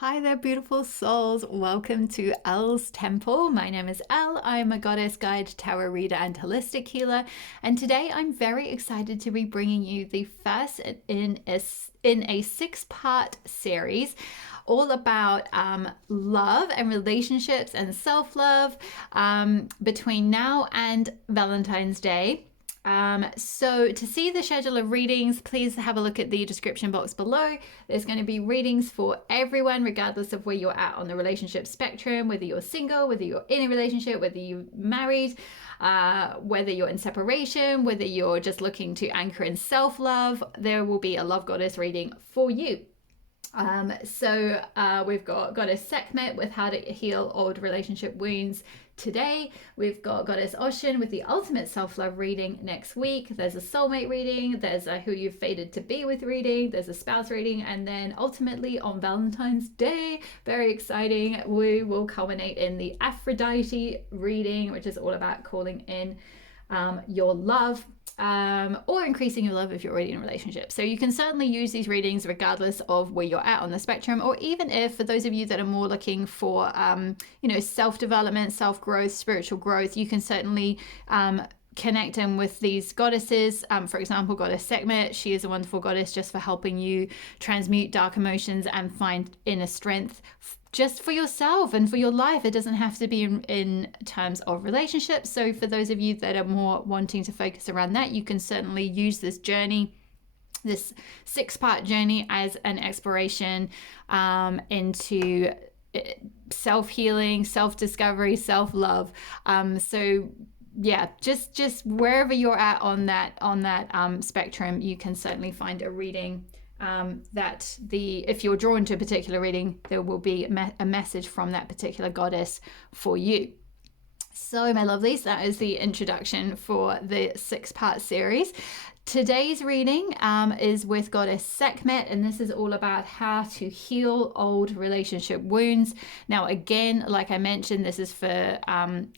Hi there, beautiful souls. Welcome to Elle's Temple. My name is Elle. I'm a goddess guide, tarot reader, and holistic healer. And today I'm very excited to be bringing you the first in a six-part series all about love and relationships and self-love between now and Valentine's Day. So to see the schedule of readings, please have a look at the description box below. There's going to be readings for everyone, regardless of where you're at on the relationship spectrum, whether you're single, whether you're in a relationship, whether you're married, whether you're in separation, whether you're just looking to anchor in self-love. There will be a love goddess reading for you. We've got Goddess Sekhmet with how to heal old relationship wounds today. We've got Goddess Oshun with the ultimate self-love reading next week. There's a soulmate reading, there's a who you've fated to be with reading, there's a spouse reading, and then ultimately on Valentine's Day, very exciting, we will culminate in the Aphrodite reading, which is all about calling in your love. Or increasing your love if you're already in a relationship. So you can certainly use these readings regardless of where you're at on the spectrum, or even if, for those of you that are more looking for, self-development, self-growth, spiritual growth, you can certainly connect in with these goddesses. For example, Goddess Sekhmet, she is a wonderful goddess just for helping you transmute dark emotions and find inner strength just for yourself and for your life. It doesn't have to be in terms of relationships. So for those of you that are more wanting to focus around that, you can certainly use this journey, this six-part journey, as an exploration into self-healing, self-discovery, self-love. Just wherever you're at on that spectrum, you can certainly find a reading if you're drawn to a particular reading, there will be a message from that particular goddess for you. So my lovelies, that is the introduction for the six-part series. Today's reading is with Goddess Sekhmet, and this is all about how to heal old relationship wounds. Now, again, like I mentioned, this is for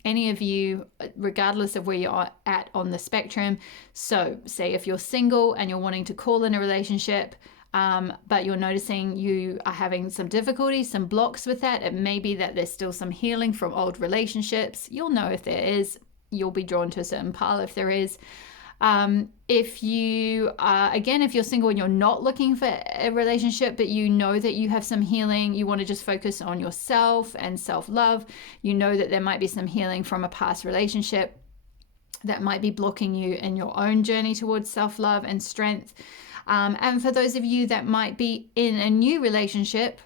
any of you, regardless of where you're at on the spectrum. So say if you're single and you're wanting to call in a relationship, but you're noticing you are having some difficulties, some blocks with that. It may be that there's still some healing from old relationships. You'll know if there is. You'll be drawn to a certain pile if there is. If you're single and you're not looking for a relationship, but you know that you have some healing, you want to just focus on yourself and self-love, you know that there might be some healing from a past relationship that might be blocking you in your own journey towards self-love and strength. And for those of you that might be in a new relationship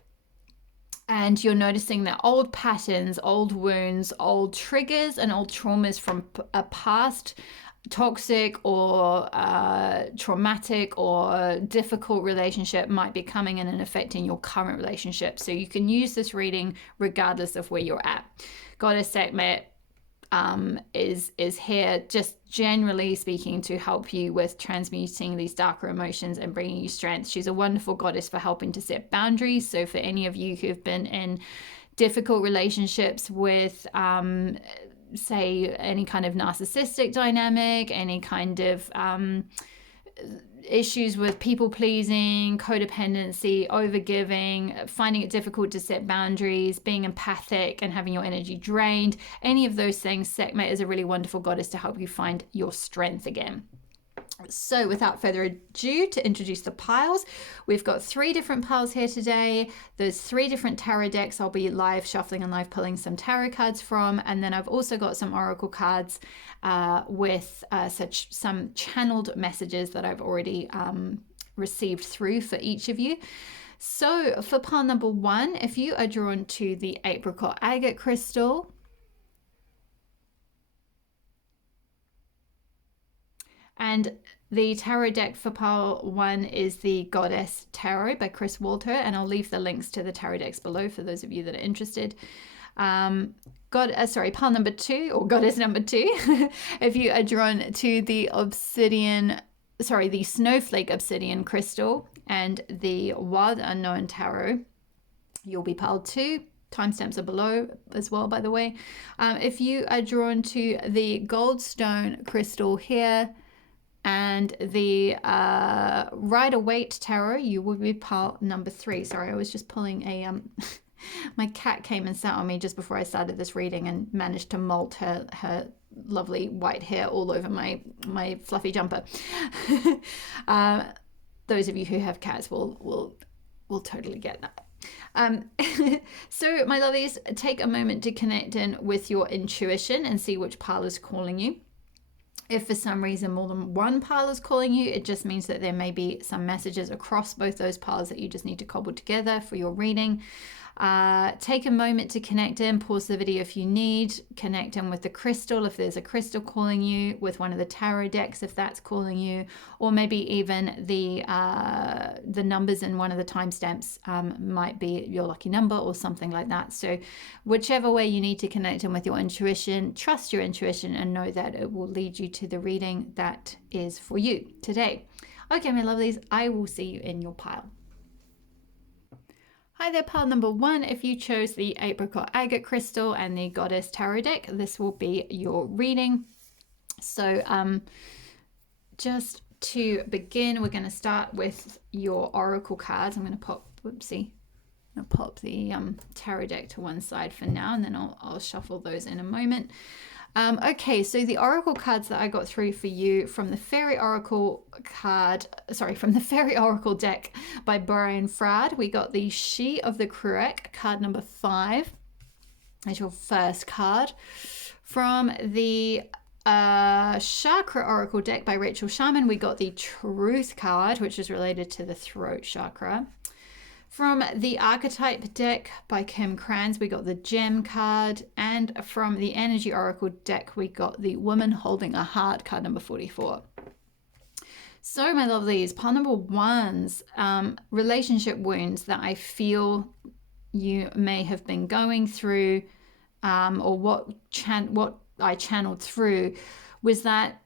and you're noticing that old patterns, old wounds, old triggers, and old traumas from a past toxic or traumatic or difficult relationship might be coming in and affecting your current relationship. So you can use this reading regardless of where you're at. Goddess Sekhmet is here, just generally speaking, to help you with transmuting these darker emotions and bringing you strength. She's a wonderful goddess for helping to set boundaries. So for any of you who've been in difficult relationships with say any kind of narcissistic dynamic, any kind of issues with people pleasing, codependency, overgiving, finding it difficult to set boundaries, being empathic and having your energy drained, any of those things, Sekhmet is a really wonderful goddess to help you find your strength again. So without further ado, to introduce the piles, we've got 3 different piles here today. There's 3 different tarot decks I'll be live shuffling and live pulling some tarot cards from, and then I've also got some oracle cards with some channeled messages that I've already received through for each of you. So for pile number 1, if you are drawn to the Apricot agate crystal, and the tarot deck for pile 1 is the Goddess Tarot by Chris Walter, and I'll leave the links to the tarot decks below for those of you that are interested. Pile number 2, or Goddess number 2, if you are drawn to the the Snowflake Obsidian crystal and the Wild Unknown Tarot, you'll be pile 2. Timestamps are below as well, by the way. If you are drawn to the Goldstone crystal here, And the Rider-Waite Tarot, you will be pile number 3. Sorry, I was just pulling a my cat came and sat on me just before I started this reading and managed to molt her lovely white hair all over my fluffy jumper. Those of you who have cats will totally get that. So my lovies, take a moment to connect in with your intuition and see which pile is calling you. If for some reason more than one pile is calling you, it just means that there may be some messages across both those piles that you just need to cobble together for your reading. Take a moment to connect in, pause the video if you need, connect in with the crystal if there's a crystal calling you, with one of the tarot decks if that's calling you, or maybe even the numbers in one of the timestamps might be your lucky number or something like that. So whichever way you need to connect in with your intuition, trust your intuition and know that it will lead you to the reading that is for you today. Okay, my lovelies, I will see you in your pile. Hi there, pile number 1. If you chose the Apricot Agate crystal and the Goddess Tarot deck, this will be your reading. So just to begin, we're going to start with your oracle cards. I'm going to pop, I'll pop the tarot deck to one side for now, and then I'll shuffle those in a moment. Okay, so the oracle cards that I got through for you from the Fairy Oracle deck by Brian Frad, we got the She of the Cruek, card number 5 as your first card. From the Chakra Oracle deck by Rachel Sharman, we got the Truth card, which is related to the throat chakra. From the Archetype deck by Kim Kranz, we got the Gem card. And from the Energy Oracle deck, we got the Woman Holding a Heart, card number 44. So, my lovelies, pile number 1's relationship wounds that I feel you may have been going through, or what I channeled through, was that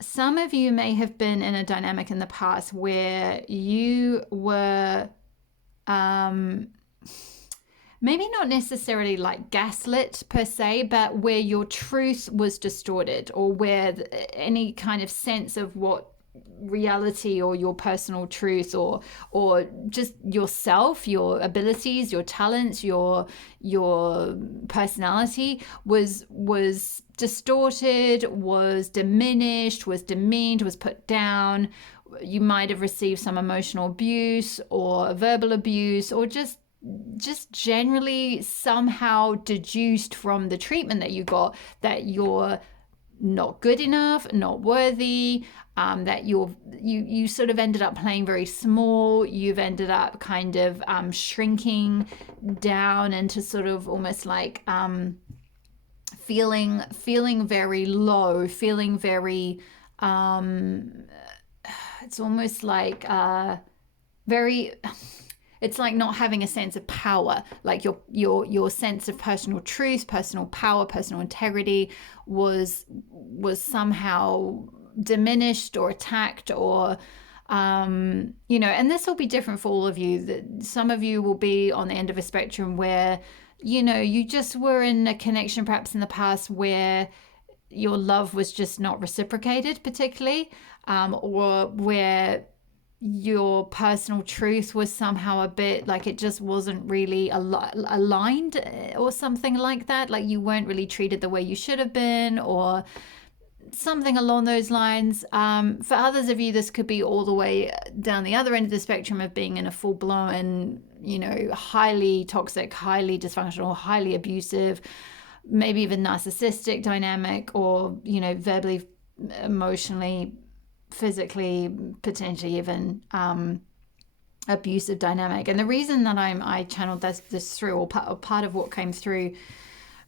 some of you may have been in a dynamic in the past where you were maybe not necessarily like gaslit per se, but where your truth was distorted, or where any kind of sense of what reality or your personal truth or just yourself, your abilities, your talents, your personality was distorted, was diminished, was demeaned, was put down. You might have received some emotional abuse or verbal abuse, or just generally somehow deduced from the treatment that you got that you're not good enough, not worthy, that you sort of ended up playing very small. You've ended up kind of shrinking down into sort of almost like feeling very low, feeling very it's almost like very, it's like not having a sense of power, like your sense of personal truth, personal power, personal integrity was somehow diminished or attacked, or and this will be different for all of you. That some of you will be on the end of a spectrum where you just were in a connection perhaps in the past where your love was just not reciprocated particularly, or where your personal truth was somehow a bit like it just wasn't really aligned or something like that, like you weren't really treated the way you should have been, or something along those lines. For others of you, this could be all the way down the other end of the spectrum of being in a full-blown, highly toxic, highly dysfunctional, highly abusive, maybe even narcissistic dynamic, or verbally, emotionally, physically, potentially even abusive dynamic. And the reason that I channeled this through, or part of what came through,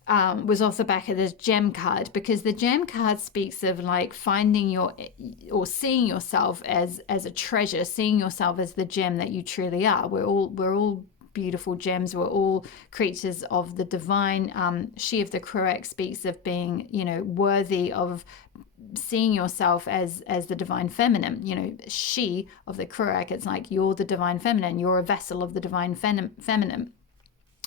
was off the back of this Gem card, because the Gem card speaks of like finding or seeing yourself as a treasure, seeing yourself as the gem that you truly are. We're all beautiful gems. We're all creatures of the divine. She of the Cruek speaks of being, worthy of seeing yourself as the divine feminine. She of the Cruek, it's like you're the divine feminine. You're a vessel of the divine feminine.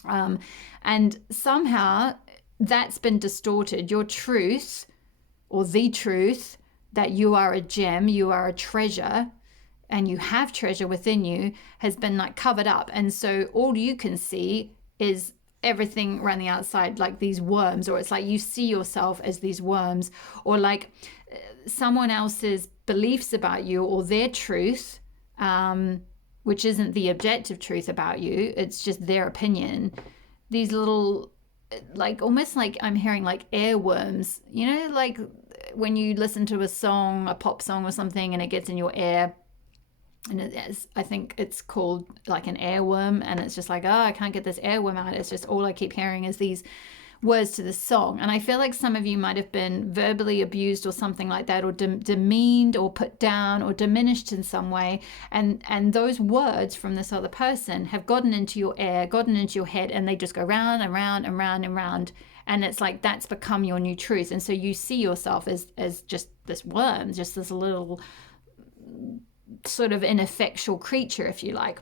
And somehow that's been distorted. Your truth, or the truth that you are a gem, you are a treasure, and you have treasure within you, has been like covered up. And so all you can see is everything around the outside, like these worms, or it's like you see yourself as these worms, or like someone else's beliefs about you, or their truth, which isn't the objective truth about you, it's just their opinion. These little, like almost like I'm hearing like airworms, you know, like when you listen to a song, a pop song or something, and it gets in your ear, and it is, I think it's called like an airworm, and it's just like, oh, I can't get this airworm out. It's just all I keep hearing is these words to the song. And I feel like some of you might have been verbally abused or something like that, or demeaned or put down or diminished in some way, and those words from this other person have gotten into your ear, gotten into your head, and they just go round and round and round and round, and it's like that's become your new truth. And so you see yourself as just this worm, just this little sort of ineffectual creature, if you like.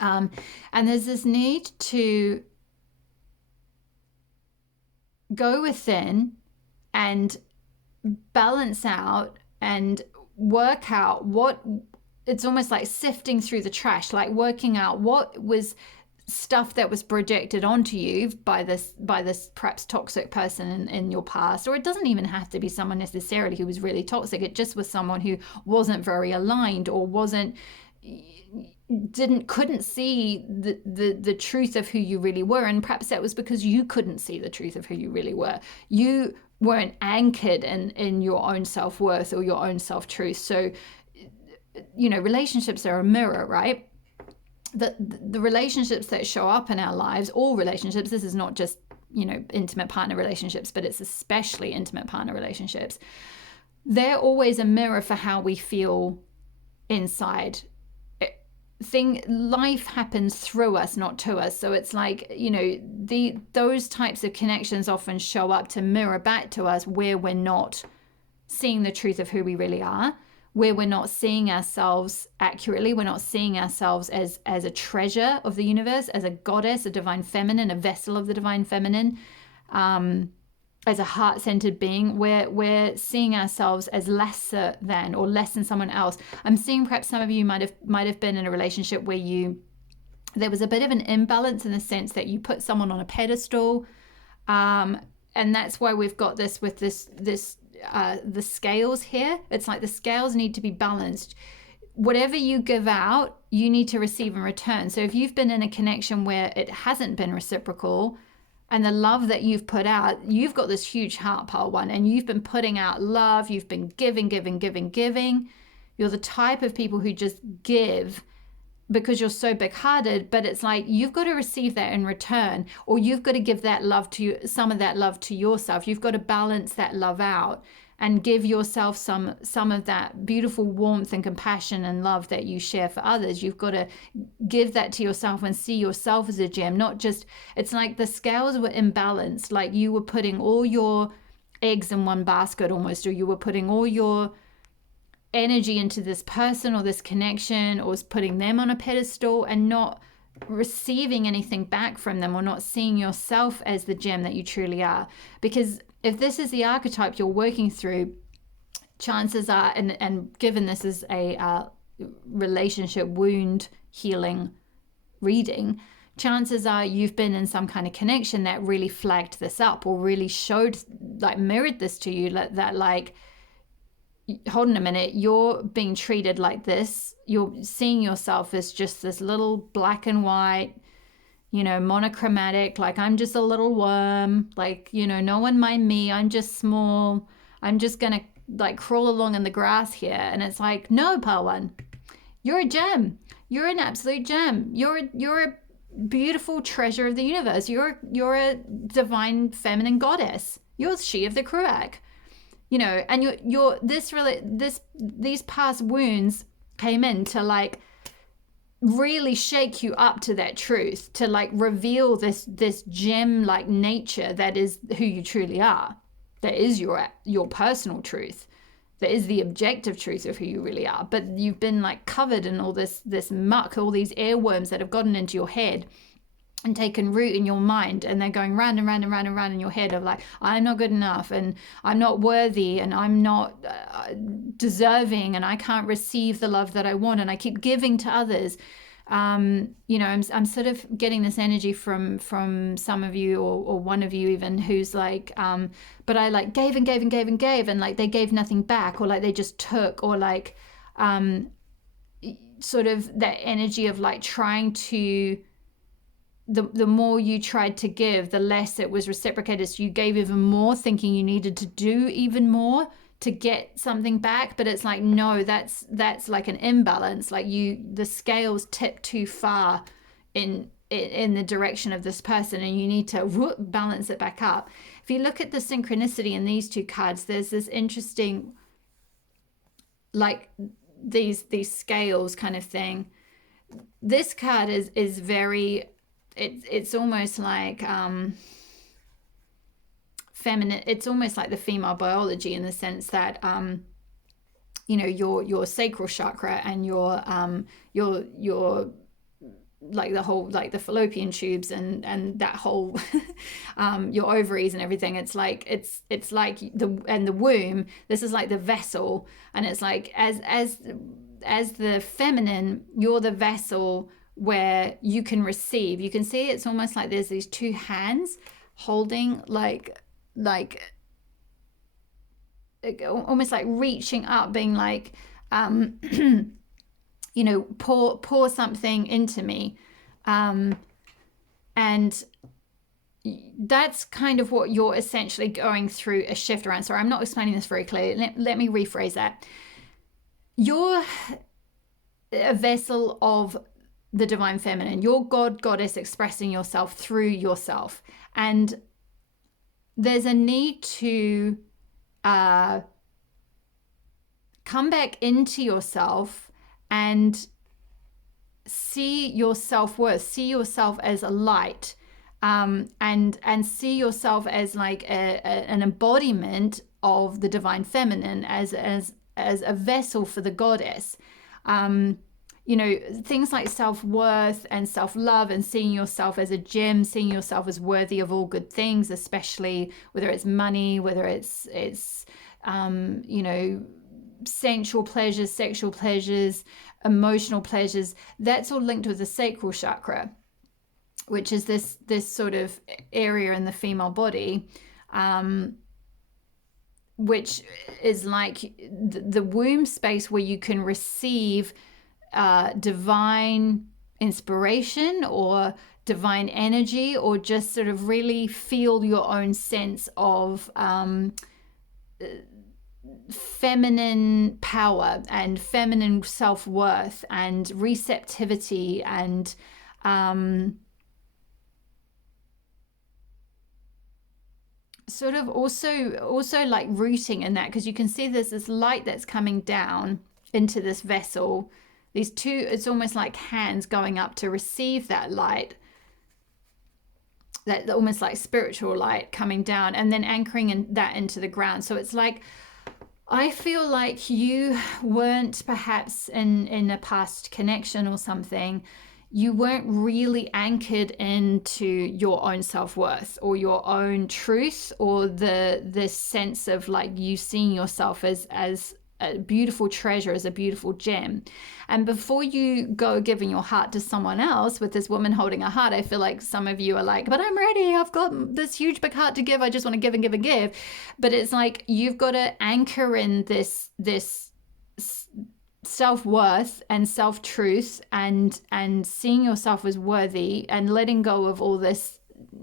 And there's this need to go within and balance out and work out what, it's almost like sifting through the trash, like working out what was stuff that was projected onto you by this perhaps toxic person in your past. Or it doesn't even have to be someone necessarily who was really toxic. It just was someone who wasn't very aligned, or couldn't see the truth of who you really were. And perhaps that was because you couldn't see the truth of who you really were. You weren't anchored in your own self-worth or your own self-truth. So, you know, relationships are a mirror, right? The relationships that show up in our lives, all relationships, this is not just, you know, intimate partner relationships, but it's especially intimate partner relationships. They're always a mirror for how we feel inside. Life happens through us, not to us. So it's like, you know, those types of connections often show up to mirror back to us where we're not seeing the truth of who we really are, where we're not seeing ourselves accurately. We're not seeing ourselves as a treasure of the universe, as a goddess, a divine feminine, a vessel of the divine feminine, as a heart-centered being. We're seeing ourselves as lesser than, or less than someone else. I'm seeing perhaps some of you might have been in a relationship where there was a bit of an imbalance in the sense that you put someone on a pedestal, and that's why we've got this with the scales here. It's like the scales need to be balanced. Whatever you give out, you need to receive in return. So if you've been in a connection where it hasn't been reciprocal, and the love that you've put out, you've got this huge heart, pile one, and you've been putting out love, you've been giving. You're the type of people who just give because you're so big-hearted, but it's like you've got to receive that in return, or you've got to give that love to you, some of that love to yourself. You've got to balance that love out and give yourself some of that beautiful warmth and compassion and love that you share for others. You've got to give that to yourself and see yourself as a gem, not just, it's like the scales were imbalanced, like you were putting all your eggs in one basket almost, or you were putting all your energy into this person or this connection, or was putting them on a pedestal and not receiving anything back from them, or not seeing yourself as the gem that you truly are. Because if this is the archetype you're working through, chances are, and given this is a relationship wound healing reading, chances are you've been in some kind of connection that really flagged this up, or really showed, like mirrored this to you, that like, hold on a minute, you're being treated like this. You're seeing yourself as just this little black and white, you know, monochromatic, like I'm just a little worm, like, you know, no one mind me, I'm just small, I'm just gonna like crawl along in the grass here. And it's like, no, Parwan, you're a gem. You're an absolute gem. You're a beautiful treasure of the universe. You're a divine feminine goddess. You're she of the Kruak. You know, and these past wounds came in to like really shake you up to that truth, to like reveal this gem like nature that is who you truly are, that is your personal truth, that is the objective truth of who you really are. But you've been like covered in all this muck, all these airworms that have gotten into your head, and taken root in your mind, and they're going round and round and round and round in your head of like, I'm not good enough, and I'm not worthy, and I'm not deserving, and I can't receive the love that I want, and I keep giving to others. You know, I'm sort of getting this energy from some of you, or one of you even, who's like, but I like gave and gave and gave and gave, and like they gave nothing back, or like they just took, or like sort of that energy of like trying to, the more you tried to give, the less it was reciprocated. So you gave even more, thinking you needed to do even more to get something back. But it's like, no, that's like an imbalance. Like the scales tip too far in the direction of this person, and you need to balance it back up. If you look at the synchronicity in these two cards, there's this interesting, like these scales kind of thing. This card is very, it's almost like feminine. It's almost like the female biology, in the sense that you know, your sacral chakra and your like the whole, like the fallopian tubes and that whole your ovaries and everything. It's like it's like the womb. This is like the vessel, and it's like as the feminine, you're the vessel where you can receive. You can see it's almost like there's these two hands holding like almost like reaching up, being like you know, pour something into me, and that's kind of what you're essentially going through a shift around. Sorry, I'm not explaining this very clearly. Let me rephrase that. You're a vessel of the divine feminine. You're God, goddess, expressing yourself through yourself. And there's a need to come back into yourself and see your self-worth, see yourself as a light, and see yourself as like an embodiment of the divine feminine, as a vessel for the goddess. You know, things like self-worth and self-love, and seeing yourself as a gem, seeing yourself as worthy of all good things, especially whether it's money, whether it's you know, sensual pleasures, sexual pleasures, emotional pleasures. That's all linked with the sacral chakra, which is this sort of area in the female body, which is like the womb space where you can receive divine inspiration or divine energy, or just sort of really feel your own sense of feminine power and feminine self-worth and receptivity, and sort of also like rooting in that, because you can see there's this light that's coming down into this vessel. These two, it's almost like hands going up to receive that light, that almost like spiritual light coming down, and then anchoring that into the ground. So it's like, I feel like you weren't, perhaps in a past connection or something, you weren't really anchored into your own self-worth or your own truth, or this sense of like you seeing yourself as a beautiful treasure, as a beautiful gem. And before you go giving your heart to someone else, with this woman holding a heart, I feel like some of you are like, but I'm ready, I've got this huge big heart to give, I just want to give and give and give. But it's like, you've got to anchor in this self-worth and self-truth, and seeing yourself as worthy, and letting go of all this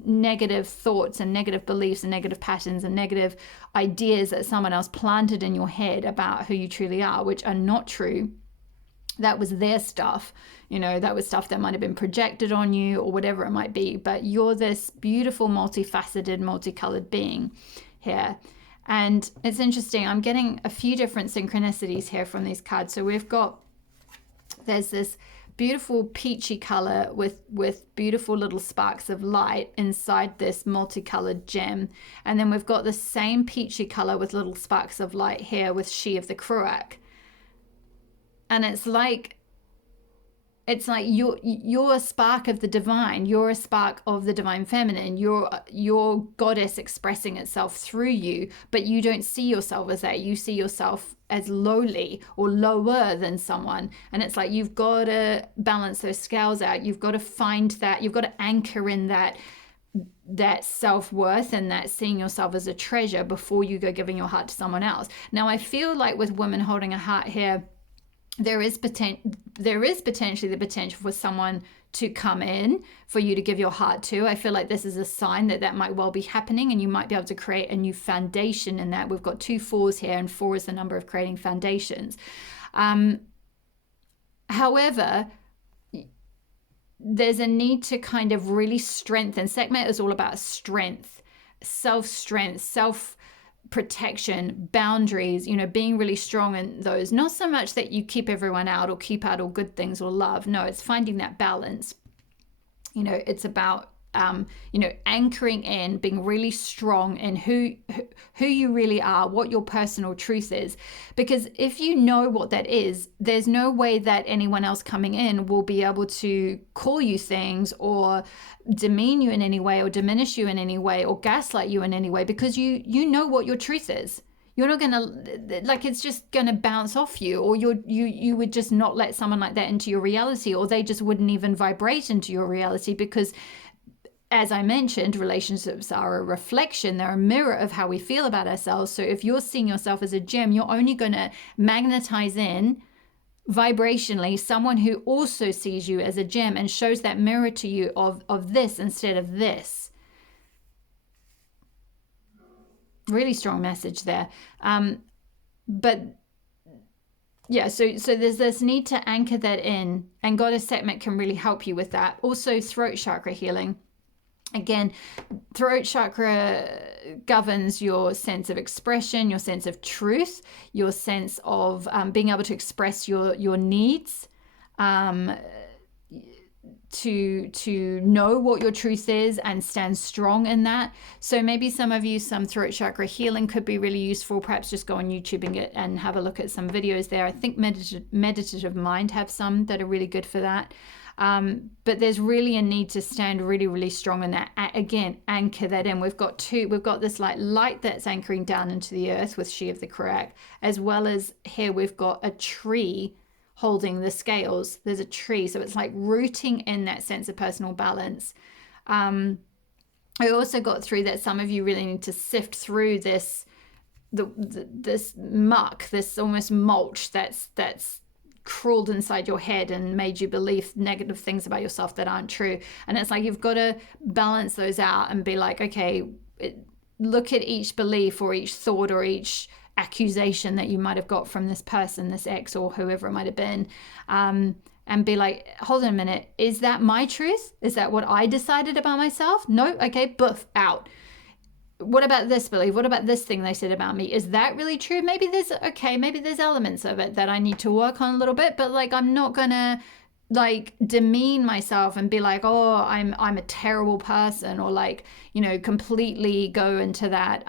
negative thoughts and negative beliefs and negative patterns and negative ideas that someone else planted in your head about who you truly are, which are not true. That was their stuff, you know, that was stuff that might have been projected on you or whatever it might be. But you're this beautiful, multifaceted, multicolored being here. And it's interesting, I'm getting a few different synchronicities here from these cards. So there's this beautiful peachy color with beautiful little sparks of light inside this multicolored gem. And then we've got the same peachy color with little sparks of light here with She of the Cruach. And it's like it's like you're a spark of the divine. You're a spark of the divine feminine. You're your goddess expressing itself through you, but you don't see yourself as that. You see yourself as lowly or lower than someone. And it's like you've got to balance those scales out. You've got to find that. You've got to anchor in that self-worth and that seeing yourself as a treasure before you go giving your heart to someone else. Now, I feel like with women holding a heart here, there is potentially the potential for someone to come in for you to give your heart to. I feel like this is a sign that might well be happening, and you might be able to create a new foundation in that. We've got 2 4s here, and 4 is the number of creating foundations. However, there's a need to kind of really strengthen. Sekhmet is all about strength, self-strength, self-protection, boundaries, being really strong in those. Not so much that you keep everyone out or keep out all good things or love. No, it's finding that balance. It's about anchoring in, being really strong in who you really are, what your personal truth is. Because if you know what that is, there's no way that anyone else coming in will be able to call you things or demean you in any way or diminish you in any way or gaslight you in any way, because you know what your truth is. You're not gonna, it's just gonna bounce off you, or you would just not let someone like that into your reality, or they just wouldn't even vibrate into your reality, because as I mentioned, relationships are a reflection. They're a mirror of how we feel about ourselves. So if you're seeing yourself as a gem, you're only going to magnetize in vibrationally someone who also sees you as a gem and shows that mirror to you of this instead of this. Really strong message there. But yeah, so there's this need to anchor that in, and Goddess Sekhmet can really help you with that. Also, throat chakra healing. Again, throat chakra governs your sense of expression, your sense of truth, your sense of being able to express your needs, to know what your truth is and stand strong in that. So maybe some of you, some throat chakra healing could be really useful. Perhaps just go on YouTube and have a look at some videos there. I think Meditative Mind have some that are really good for that. But there's really a need to stand really, really strong in that. Again, anchor that in. We've got this light that's anchoring down into the earth with She of the Correct, as well as here we've got a tree holding the scales. There's a tree, so it's like rooting in that sense of personal balance. I also got through that some of you really need to sift through this muck, this almost mulch that's crawled inside your head and made you believe negative things about yourself that aren't true. And it's like you've got to balance those out and be like, okay, look at each belief or each thought or each accusation that you might have got from this person, this ex or whoever it might have been, and be like, hold on a minute, is that my truth? Is that what I decided about myself? No? Okay, boof, out. What about this belief? What about this thing they said about me? Is that really true? Maybe there's elements of it that I need to work on a little bit, but I'm not gonna demean myself and be like, oh, I'm a terrible person, or completely go into that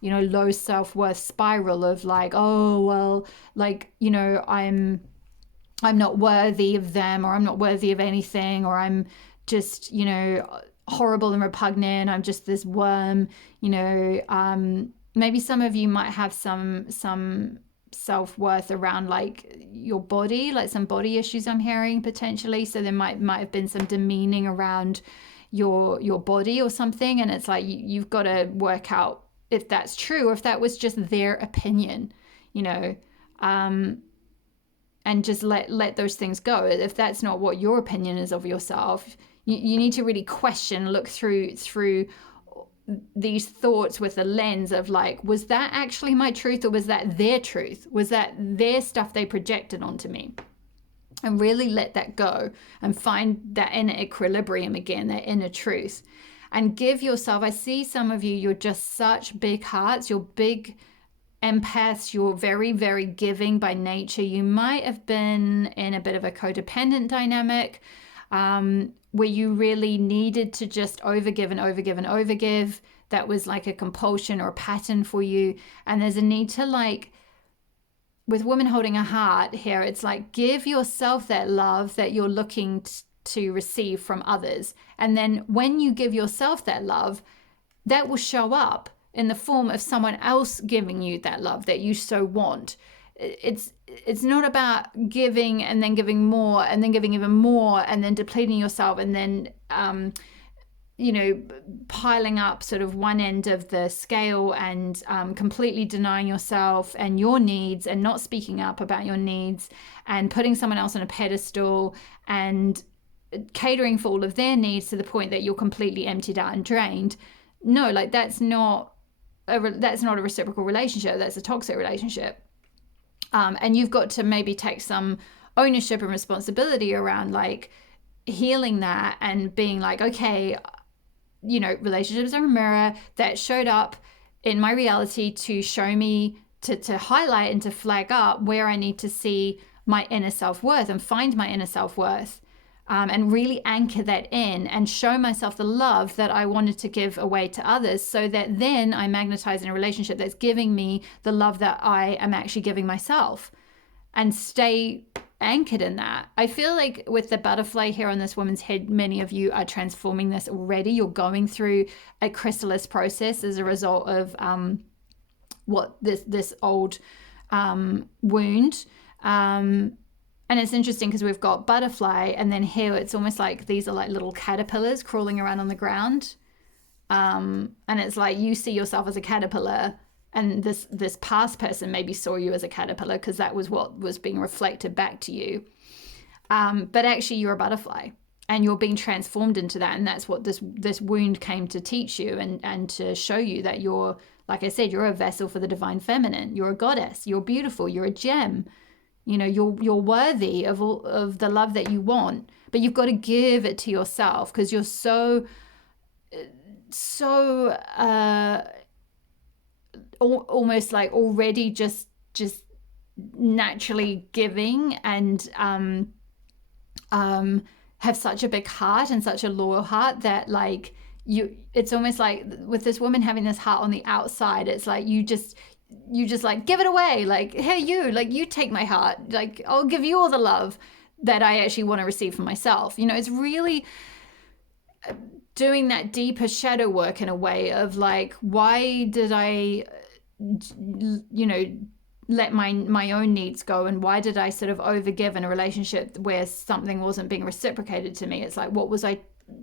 low self-worth spiral of oh well, I'm not worthy of them, or I'm not worthy of anything, or I'm just horrible and repugnant, I'm just this worm. Maybe some of you might have some self-worth around your body, some body issues I'm hearing potentially. So there might have been some demeaning around your body or something, and it's you've got to work out if that's true or if that was just their opinion, and just let those things go. If that's not what your opinion is of yourself, you need to really question, look through these thoughts with a lens of was that actually my truth, or was that their truth? Was that their stuff they projected onto me? And really let that go and find that inner equilibrium again, that inner truth. And give yourself, I see some of you, you're just such big hearts, you're big empaths, you're very, very giving by nature. You might have been in a bit of a codependent dynamic, where you really needed to just overgive and overgive and overgive. That was a compulsion or a pattern for you. And there's a need to with women holding a heart here, it's like, give yourself that love that you're looking to receive from others. And then when you give yourself that love, that will show up in the form of someone else giving you that love that you so want. It's not about giving and then giving more and then giving even more and then depleting yourself and then piling up sort of one end of the scale and completely denying yourself and your needs and not speaking up about your needs and putting someone else on a pedestal and catering for all of their needs to the point that you're completely emptied out and drained. No, like that's not a reciprocal relationship. That's a toxic relationship. And you've got to maybe take some ownership and responsibility around like healing that and being like, okay, relationships are a mirror that showed up in my reality to show me, to highlight and to flag up where I need to see my inner self-worth and find my inner self-worth, and really anchor that in and show myself the love that I wanted to give away to others, so that then I magnetize in a relationship that's giving me the love that I am actually giving myself, and stay anchored in that. I feel like with the butterfly here on this woman's head, many of you are transforming this already. You're going through a chrysalis process as a result of what this old wound. And it's interesting because we've got butterfly, and then here it's almost like these are like little caterpillars crawling around on the ground. And it's like you see yourself as a caterpillar, and this past person maybe saw you as a caterpillar because that was what was being reflected back to you. But actually you're a butterfly and you're being transformed into that. And that's what this wound came to teach you and to show you that you're, like I said, you're a vessel for the divine feminine. You're a goddess. You're beautiful. You're a gem. You're worthy of all of the love that you want, but you've got to give it to yourself because you're so almost like already just naturally giving and have such a big heart and such a loyal heart that like it's almost like with this woman having this heart on the outside, it's like you just like give it away, like, hey, you take my heart, like I'll give you all the love that I actually want to receive from myself. It's really doing that deeper shadow work in a way of like, why did I let my own needs go, and why did I sort of overgive in a relationship where something wasn't being reciprocated to me? It's like, what was I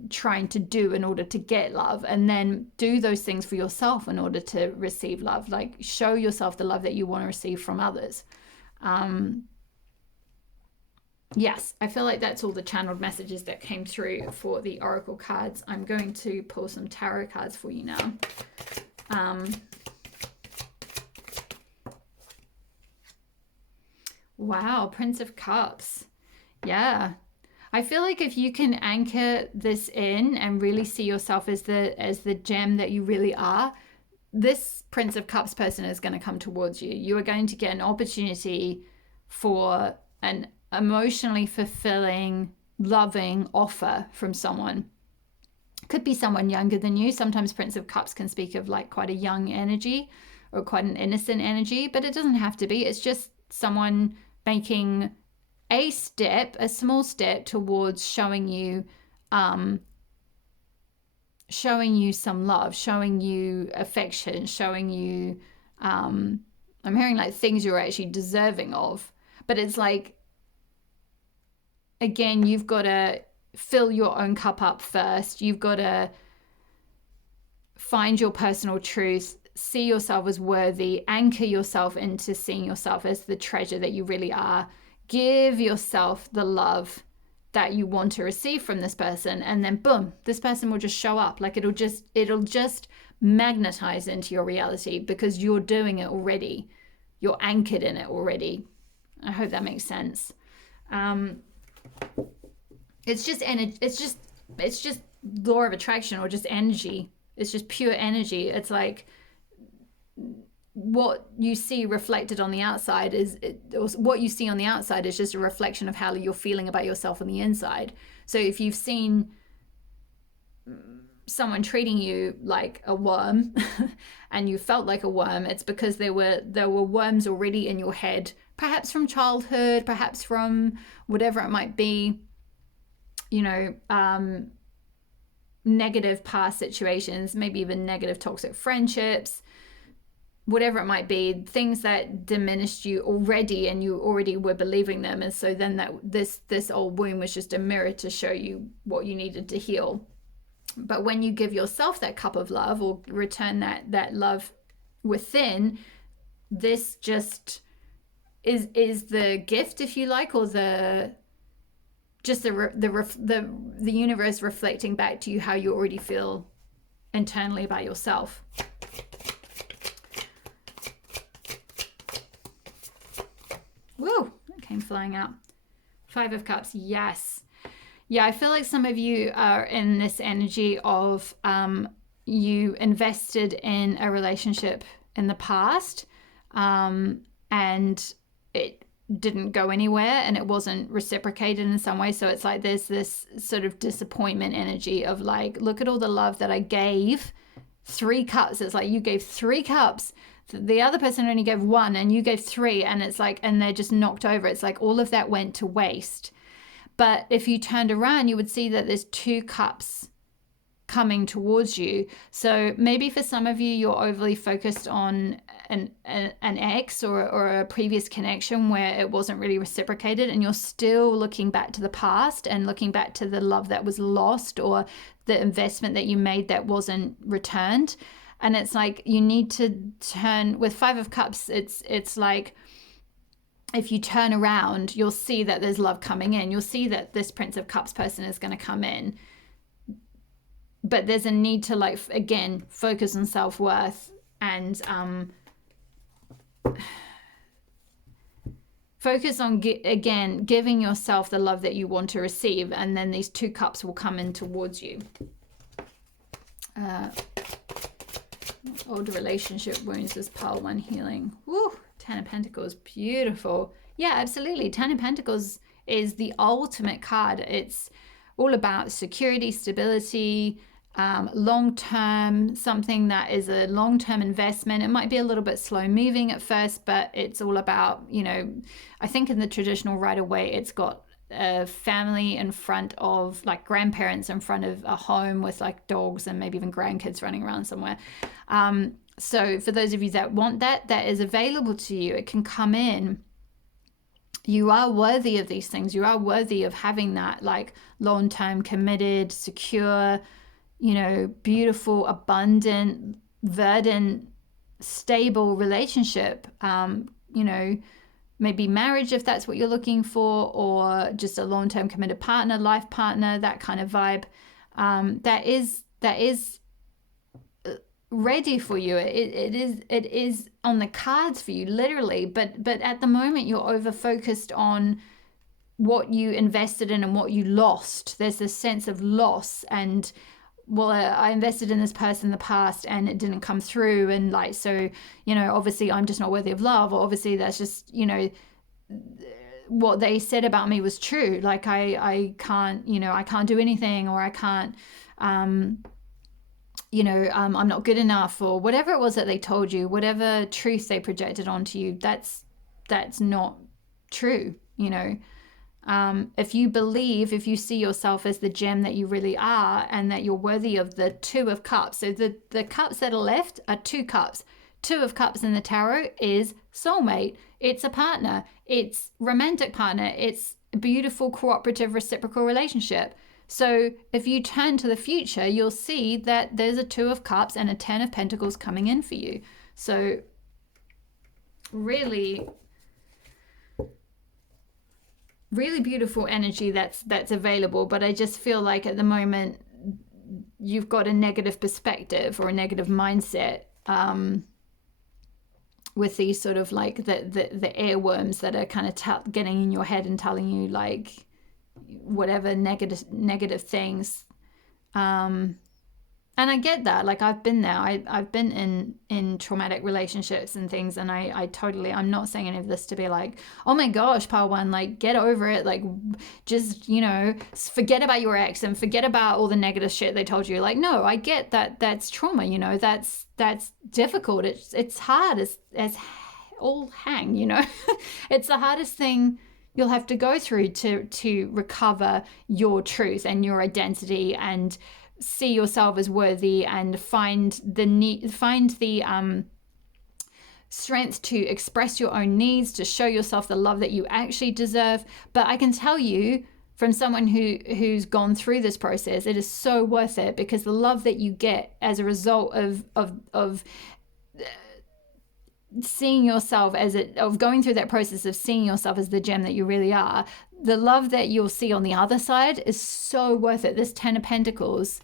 trying to do in order to get love? And then do those things for yourself in order to receive love. Like show yourself the love that you want to receive from others. Yes, I feel like that's all the channeled messages that came through for the oracle cards. I'm going to pull some tarot cards for you now. Wow, Prince of Cups. Yeah. I feel like if you can anchor this in and really see yourself as the gem that you really are, this Prince of Cups person is going to come towards you. You are going to get an opportunity for an emotionally fulfilling, loving offer from someone. Could be someone younger than you. Sometimes Prince of Cups can speak of like quite a young energy or quite an innocent energy, but it doesn't have to be. It's just someone making a small step towards showing you some love, showing you affection, showing you I'm hearing like things you're actually deserving of. But it's like, again, you've got to fill your own cup up first. You've got to find your personal truth, see yourself as worthy, anchor yourself into seeing yourself as the treasure that you really are. Give yourself the love that you want to receive from this person, and then boom, this person will just show up. Like it'll just magnetize into your reality because you're doing it already. You're anchored in it already. I hope that makes sense. It's just law of attraction, or just energy. It's just pure energy. It's like what you see reflected on the outside what you see on the outside is just a reflection of how you're feeling about yourself on the inside. So if you've seen someone treating you like a worm and you felt like a worm, it's because there were worms already in your head, perhaps from childhood, perhaps from whatever it might be, you know, negative past situations, maybe even negative toxic friendships, whatever it might be, things that diminished you already and you already were believing them. And so then that this old wound was just a mirror to show you what you needed to heal. But when you give yourself that cup of love, or return that love within, this just is the gift, if you like, or the universe reflecting back to you how you already feel internally about yourself. Woo, that came flying out. 5 of Cups, yes. Yeah, I feel like some of you are in this energy of you invested in a relationship in the past, and it didn't go anywhere and it wasn't reciprocated in some way. So it's like there's this sort of disappointment energy of like, look at all the love that I gave. 3 cups. It's like you gave 3 cups. The other person only gave 1 and you gave 3, and it's like, and they're just knocked over. It's like all of that went to waste. But if you turned around, you would see that there's 2 cups coming towards you. So maybe for some of you, you're overly focused on an ex or a previous connection where it wasn't really reciprocated, and you're still looking back to the past and looking back to the love that was lost or the investment that you made that wasn't returned. And it's like you need to turn. With 5 of Cups, it's like if you turn around, you'll see that there's love coming in. You'll see that this Prince of Cups person is going to come in. But there's a need to, like, again, focus on self-worth and focus on, again, giving yourself the love that you want to receive. And then these 2 cups will come in towards you. Old relationship wounds is pile 1 healing. Woo! 10 of Pentacles, beautiful. Yeah, absolutely. 10 of Pentacles is the ultimate card. It's all about security, stability, long-term, something that is a long-term investment. It might be a little bit slow moving at first, but it's all about, you know, I think in the traditional Rider-Waite, it's got a family in front of, like, grandparents in front of a home with like dogs and maybe even grandkids running around somewhere. So for those of you that want that is available to you. It can come in. You are worthy of these things. You are worthy of having that, like, long-term, committed, secure, you know, beautiful, abundant, verdant, stable relationship. You know, maybe marriage if that's what you're looking for, or just a long-term committed partner, life partner, that kind of vibe. That is ready for you. It is on the cards for you, literally. But at the moment, you're over focused on what you invested in and what you lost. There's this sense of loss, and well, I invested in this person in the past and it didn't come through, and like, so, you know, obviously I'm just not worthy of love, or obviously that's just, you know, what they said about me was true. Like I can't, you know, I can't do anything, or I can't, you know, I'm not good enough, or whatever it was that they told you, whatever truth they projected onto you, that's not true, you know. If you believe, if you see yourself as the gem that you really are, and that you're worthy of the 2 of Cups. So the cups that are left are 2 cups. 2 of Cups in the tarot is soulmate. It's a partner. It's romantic partner. It's a beautiful, cooperative, reciprocal relationship. So if you turn to the future, you'll see that there's a 2 of Cups and a 10 of Pentacles coming in for you. So really, really beautiful energy that's available. But I just feel like at the moment you've got a negative perspective or a negative mindset with these sort of like the earworms that are kind of getting in your head and telling you like whatever negative things. And I get that. Like, I've been there. I've been in traumatic relationships and things, and I totally, I'm not saying any of this to be like, oh my gosh, Pile One, like, get over it. Like, just, you know, forget about your ex and forget about all the negative shit they told you. Like, no, I get that that's trauma, you know, that's difficult. It's hard as all hang, you know. It's the hardest thing you'll have to go through to recover your truth and your identity and see yourself as worthy and find the strength to express your own needs, to show yourself the love that you actually deserve. But I can tell you from someone who's gone through this process, it is so worth it, because the love that you get as a result of seeing yourself of going through that process of seeing yourself as the gem that you really are, the love that you'll see on the other side is so worth it. This 10 of Pentacles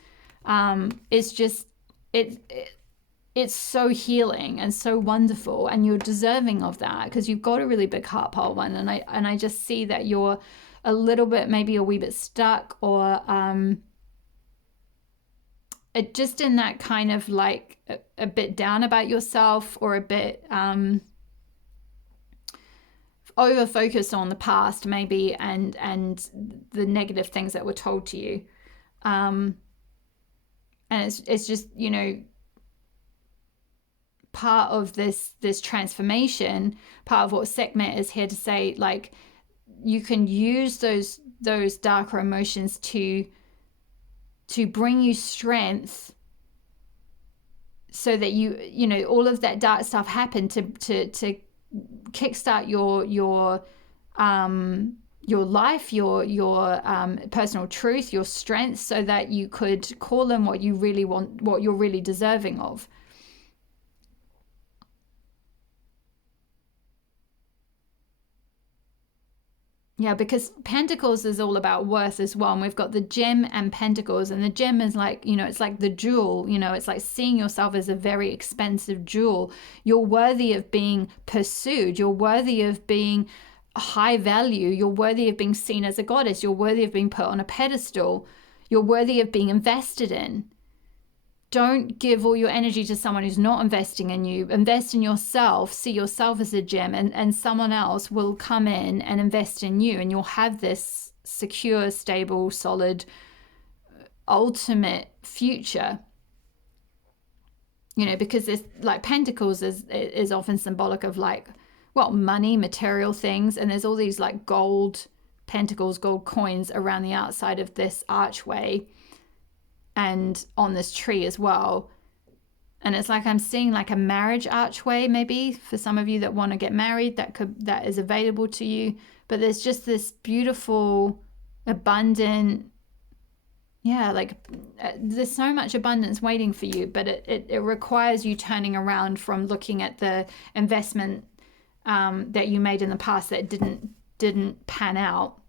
is just, it's so healing and so wonderful, and you're deserving of that because you've got a really big heart, Pile One. And I just see that you're a little bit, maybe a wee bit stuck, or just in that kind of like a bit down about yourself, or a bit over focused on the past maybe, and the negative things that were told to you, and it's just, you know, part of this transformation, part of what Sekhmet is here to say, like, you can use those darker emotions to bring you strength, so that you know, all of that dark stuff happened to kickstart your life, your personal truth, your strength, so that you could call in what you really want, what you're really deserving of. Yeah, because Pentacles is all about worth as well. And we've got the gem and Pentacles, and the gem is like, you know, it's like the jewel, you know, it's like seeing yourself as a very expensive jewel. You're worthy of being pursued. You're worthy of being high value. You're worthy of being seen as a goddess. You're worthy of being put on a pedestal. You're worthy of being invested in. Don't give all your energy to someone who's not investing in you. Invest in yourself. See yourself as a gem, and someone else will come in and invest in you, and you'll have this secure, stable, solid, ultimate future. You know, because it's like Pentacles is often symbolic of like, well, money, material things, and there's all these like gold pentacles, gold coins around the outside of this archway and on this tree as well. And it's like I'm seeing like a marriage archway, maybe for some of you that want to get married, that is available to you. But there's just this beautiful, abundant, yeah, like there's so much abundance waiting for you, but it requires you turning around from looking at the investment that you made in the past that didn't pan out.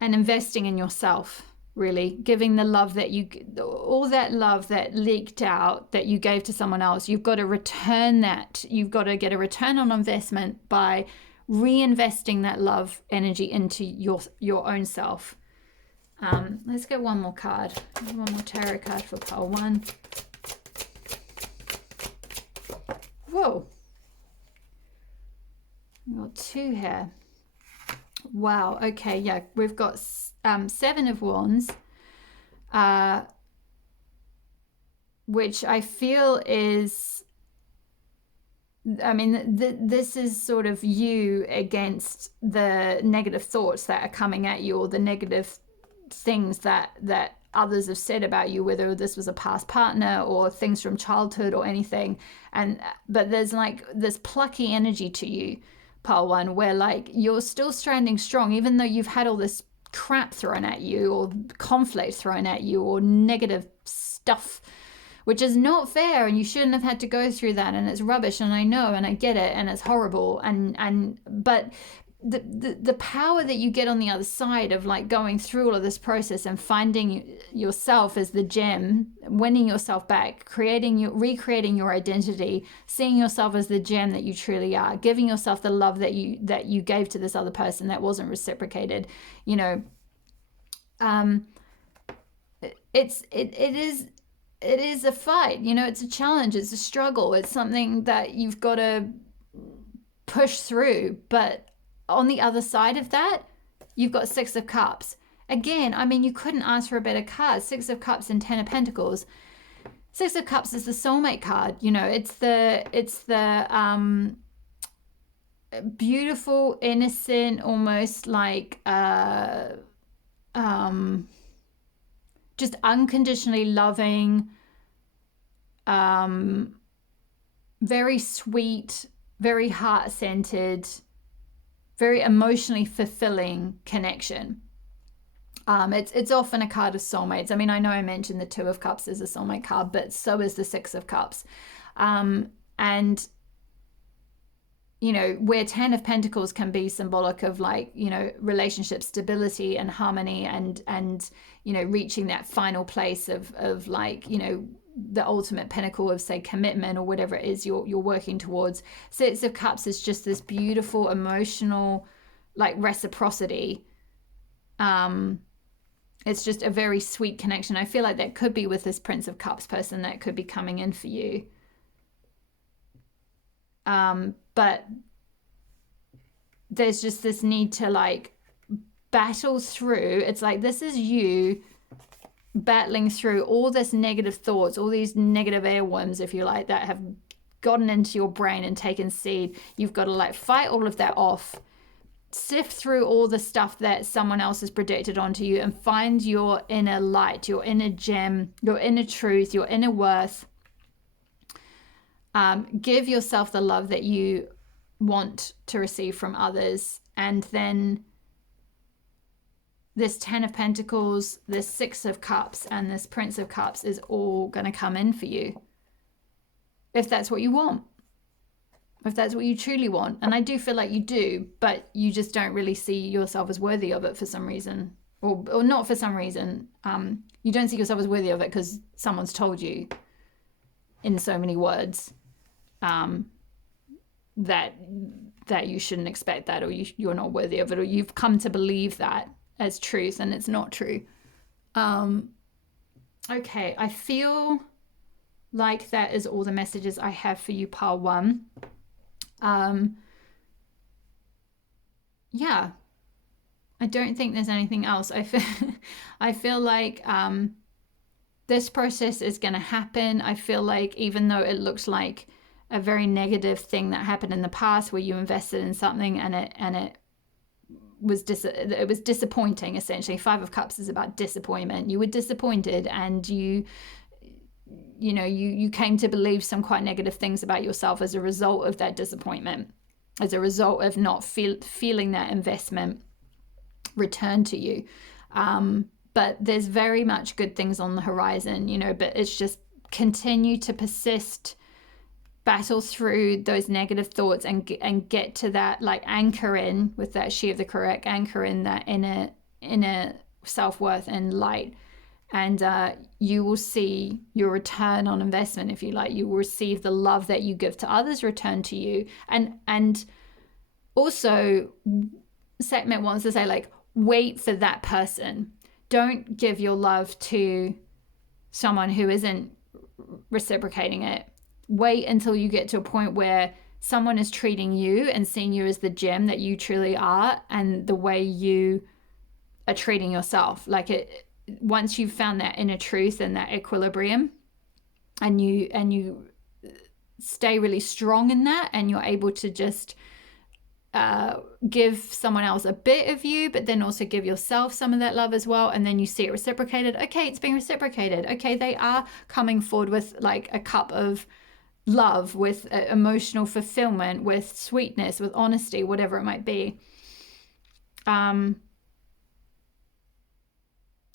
And investing in yourself, really giving the love that all that love that leaked out that you gave to someone else, you've got to return that. You've got to get a return on investment by reinvesting that love energy into your own self. Let's get one more card, one more tarot card for Pile One. Whoa, we've got two here. Wow. Okay. Yeah, we've got 7 of Wands, which I feel is, I mean, this is sort of you against the negative thoughts that are coming at you, or the negative things that others have said about you, whether this was a past partner or things from childhood or anything. But there's like this plucky energy to you, Pile One, where like you're still standing strong, even though you've had all this crap thrown at you, or conflict thrown at you, or negative stuff, which is not fair, and you shouldn't have had to go through that, and it's rubbish, and I know, and I get it, and it's horrible, but the power that you get on the other side of like going through all of this process and finding yourself as the gem, winning yourself back, recreating your identity, seeing yourself as the gem that you truly are, giving yourself the love that you gave to this other person that wasn't reciprocated, you know, It is a fight, you know, it's a challenge, it's a struggle, it's something that you've got to push through. But on the other side of that, you've got Six of Cups. Again, I mean, you couldn't ask for a better card. Six of Cups and Ten of Pentacles. Six of Cups is the soulmate card. You know, it's the beautiful, innocent, almost like just unconditionally loving, very sweet, very heart-centered, very emotionally fulfilling connection. It's often a card of soulmates. I mean, I know I mentioned the Two of Cups is a soulmate card, but so is the Six of Cups. And, you know, where Ten of Pentacles can be symbolic of, like, you know, relationship stability and harmony and you know, reaching that final place of like, you know, the ultimate pinnacle of, say, commitment or whatever it is you're working towards. Six of Cups is just this beautiful, emotional, like, reciprocity. It's just a very sweet connection. I feel like that could be with this Prince of Cups person that could be coming in for you. But there's just this need to, like, battle through. It's like, this is you battling through all this negative thoughts, all these negative airworms, if you like, that have gotten into your brain and taken seed. You've got to, like, fight all of that off, sift through all the stuff that someone else has projected onto you, and find your inner light, your inner gem, your inner truth, your inner worth. Give yourself the love that you want to receive from others. And then this Ten of Pentacles, this Six of Cups, and this Prince of Cups is all going to come in for you, if that's what you want, if that's what you truly want. And I do feel like you do, but you just don't really see yourself as worthy of it for some reason, or not for some reason. You don't see yourself as worthy of it because someone's told you in so many words that you shouldn't expect that, or you're not worthy of it, or you've come to believe that as truth, and it's not true. Okay, I feel like that is all the messages I have for you, pile one. Yeah, I don't think there's anything else. I feel like this process is going to happen. I feel like, even though it looks like a very negative thing that happened in the past, where you invested in something and it was disappointing, essentially. Five of Cups is about disappointment. You were disappointed, and you came to believe some quite negative things about yourself as a result of that disappointment, as a result of not feeling that investment return to you. But there's very much good things on the horizon, you know, but it's just continue to persist, battle through those negative thoughts, and get to that, like, anchor in with that She of the Correct, anchor in that inner self-worth and light. And you will see your return on investment, if you like. You will receive the love that you give to others return to you. And also, Sekhmet wants to say, like, wait for that person. Don't give your love to someone who isn't reciprocating it. Wait until you get to a point where someone is treating you and seeing you as the gem that you truly are, and the way you are treating yourself. Like, once you've found that inner truth and that equilibrium, and you stay really strong in that, and you're able to just give someone else a bit of you, but then also give yourself some of that love as well, and then you see it reciprocated. Okay, it's being reciprocated. Okay, they are coming forward with, like, a cup of love, with emotional fulfillment, with sweetness, with honesty, whatever it might be.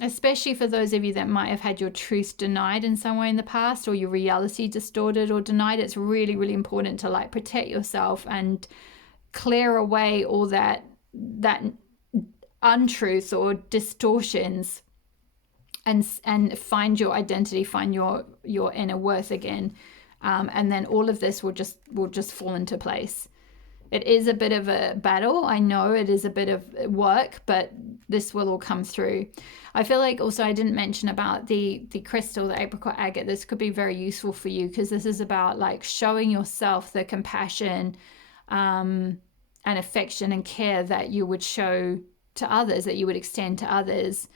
Especially for those of you that might have had your truth denied in some way in the past, or your reality distorted or denied, it's really, really important to, like, protect yourself and clear away all that untruth or distortions, and find your identity, find your inner worth again. And then all of this will just fall into place. it is a bit of a battle. I know it is a bit of work, but this will all come through. I feel like also I didn't mention about the crystal, the apricot agate. This could be very useful for you because this is about like showing yourself the compassion and affection and care that you would show to others, that you would extend to others.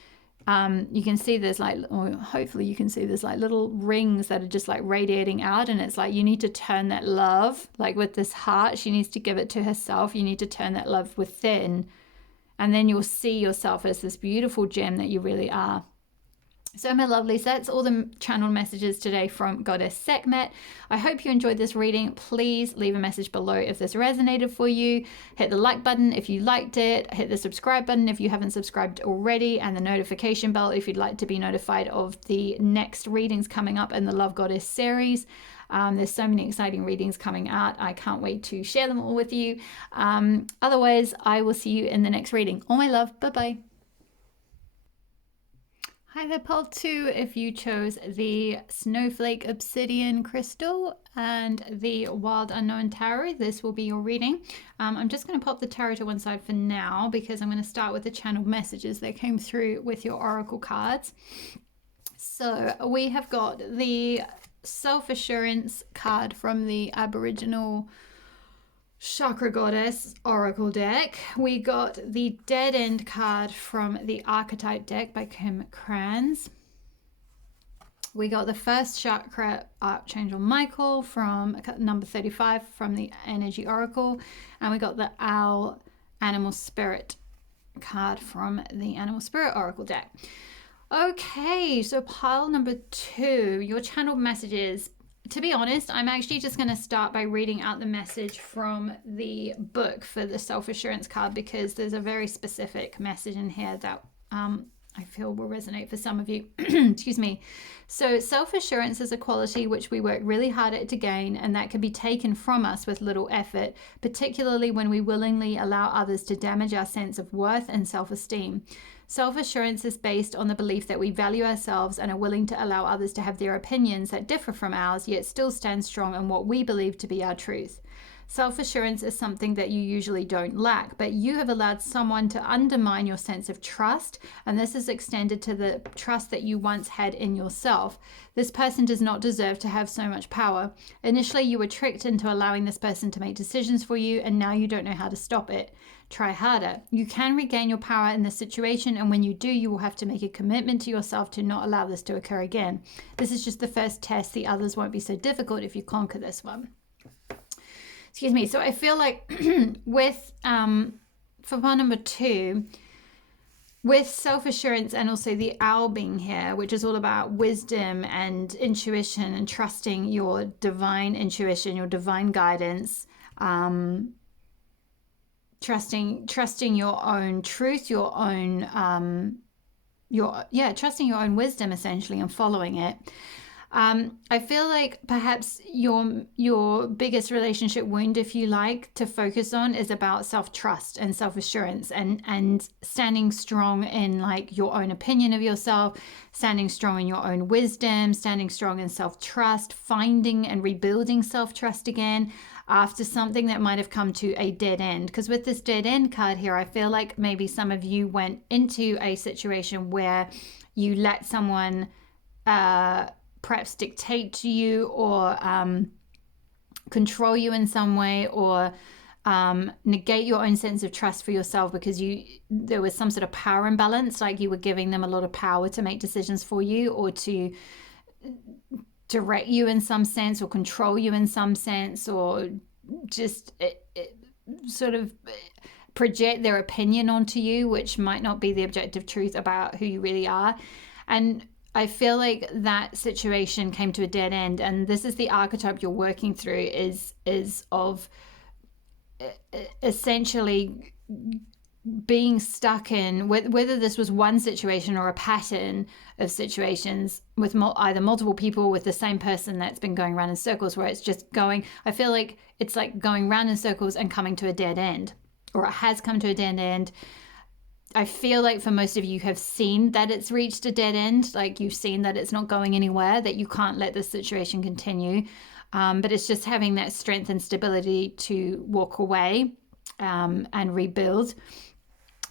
You can see there's like, or hopefully you can see there's like little rings that are just like radiating out, and it's like you need to turn that love, like with this heart, she needs to give it to herself. You need to turn that love within, and then you'll see yourself as this beautiful gem that you really are. So my lovelies, that's all the channel messages today from Goddess Sekhmet. I hope you enjoyed this reading. Please leave a message below if this resonated for you. Hit the like button if you liked it. Hit the subscribe button if you haven't subscribed already, and the notification bell if you'd like to be notified of the next readings coming up in the Love Goddess series. There's so many exciting readings coming out. I can't wait to share them all with you. Otherwise, I will see you in the next reading. All my love. Bye-bye. Hi there, Pole 2. If you chose the Snowflake Obsidian Crystal and the Wild Unknown Tarot, this will be your reading. I'm just going to pop the tarot to one side for now because I'm going to start with the channeled messages that came through with your oracle cards. So we have got the Self-Assurance card from the Aboriginal Chakra Goddess Oracle deck. We got the Dead End card from the Archetype deck by Kim Kranz. We got the first Chakra Archangel Michael from number 35 from the Energy Oracle. And we got the Owl Animal Spirit card from the Animal Spirit Oracle deck. Okay, so pile number 2, your channeled messages. To be honest, I'm actually just going to start by reading out the message from the book for the Self-Assurance card because there's a very specific message in here that I feel will resonate for some of you. Excuse me. So self-assurance is a quality which we work really hard at to gain, and that can be taken from us with little effort, particularly when we willingly allow others to damage our sense of worth and self-esteem. Self-assurance is based on the belief that we value ourselves and are willing to allow others to have their opinions that differ from ours, yet still stand strong in what we believe to be our truth. Self-assurance is something that you usually don't lack, but you have allowed someone to undermine your sense of trust, and this is extended to the trust that you once had in yourself. This person does not deserve to have so much power. Initially, you were tricked into allowing this person to make decisions for you, and now you don't know how to stop it. Try harder. You can regain your power in this situation, and when you do, you will have to make a commitment to yourself to not allow this to occur again. This is just the first test. The others won't be so difficult if you conquer this one. Excuse me. So I feel like with, for part number 2, with self-assurance and also the owl being here, which is all about wisdom and intuition and trusting your divine intuition, your divine guidance, trusting your own truth, your own trusting your own wisdom essentially and following it. I feel like perhaps your biggest relationship wound, if you like, to focus on is about self-trust and self-assurance and standing strong in like your own opinion of yourself, standing strong in your own wisdom, standing strong in self-trust, finding and rebuilding self-trust again after something that might have come to a dead end. Because with this dead end card here, I feel like maybe some of you went into a situation where you let someone perhaps dictate to you or control you in some way, or negate your own sense of trust for yourself because there was some sort of power imbalance, like you were giving them a lot of power to make decisions for you or to direct you in some sense or control you in some sense, or just sort of project their opinion onto you, which might not be the objective truth about who you really are. And I feel like that situation came to a dead end, and this is the archetype you're working through is of essentially being stuck in, whether this was one situation or a pattern of situations with either multiple people with the same person that's been going around in circles, where it's just going, I feel like it's like going round in circles and coming to a dead end, or it has come to a dead end. I feel like for most of you have seen that it's reached a dead end, like you've seen that it's not going anywhere, that you can't let this situation continue. But it's just having that strength and stability to walk away and rebuild.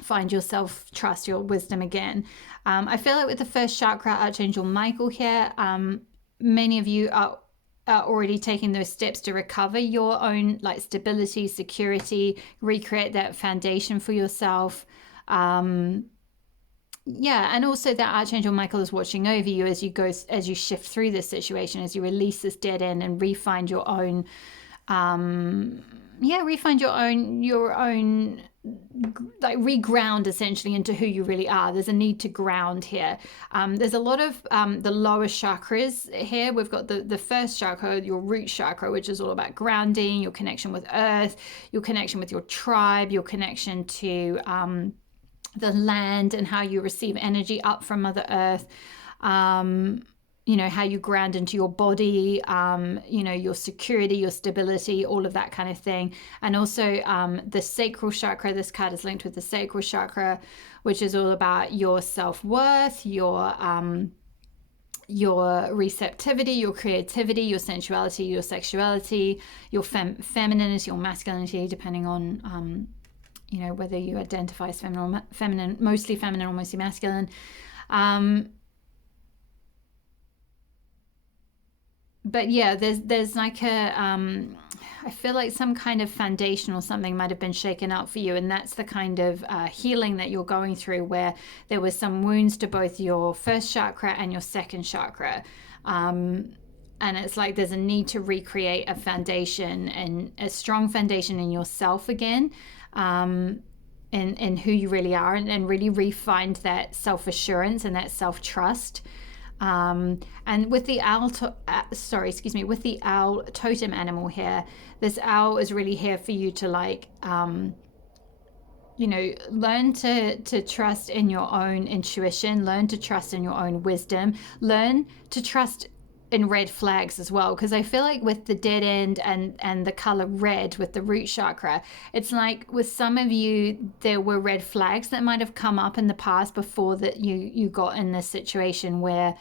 Find your self-trust, your wisdom again. I feel like with the first chakra, Archangel Michael here, many of you are already taking those steps to recover your own like stability, security, recreate that foundation for yourself. Yeah, and also that Archangel Michael is watching over you as you shift through this situation, as you release this dead end and refine your own refine your own like reground essentially into who you really are. There's a need to ground here. There's a lot of the lower chakras here. We've got the first chakra, your root chakra, which is all about grounding, your connection with earth, your connection with your tribe, your connection to the land and how you receive energy up from Mother Earth. How you ground into your body, your security, your stability, all of that kind of thing. And also the sacral chakra, this card is linked with the sacral chakra, which is all about your self-worth, your receptivity, your creativity, your sensuality, your sexuality, your femininity or masculinity, depending on, whether you identify as feminine, mostly feminine or mostly masculine. But yeah, there's like I feel like some kind of foundation or something might have been shaken up for you, and that's the kind of healing that you're going through, where there was some wounds to both your first chakra and your second chakra. And it's like there's a need to recreate a foundation and a strong foundation in yourself again, in who you really are, and really refine that self-assurance and that self-trust. And with the owl, with the owl totem animal here, this owl is really here for you to learn to trust in your own intuition, learn to trust in your own wisdom, learn to trust in red flags as well, because I feel like with the dead end and the color red with the root chakra, it's like with some of you there were red flags that might have come up in the past before that you got in this situation where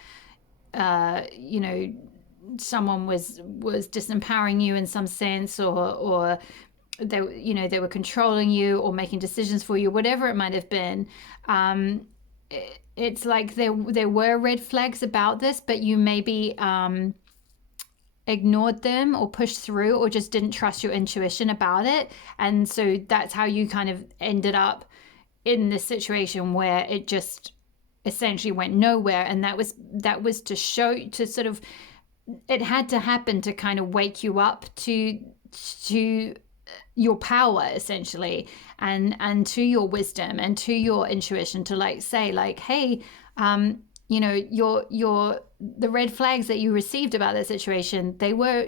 someone was disempowering you in some sense, or they were controlling you or making decisions for you, whatever it might have been. It's like there were red flags about this, but you maybe ignored them or pushed through, or just didn't trust your intuition about it. And so that's how you kind of ended up in this situation where it just essentially went nowhere. And that was to show, to sort of, it had to happen to kind of wake you up to your power essentially, and to your wisdom and to your intuition, to say hey, the red flags that you received about that situation, they were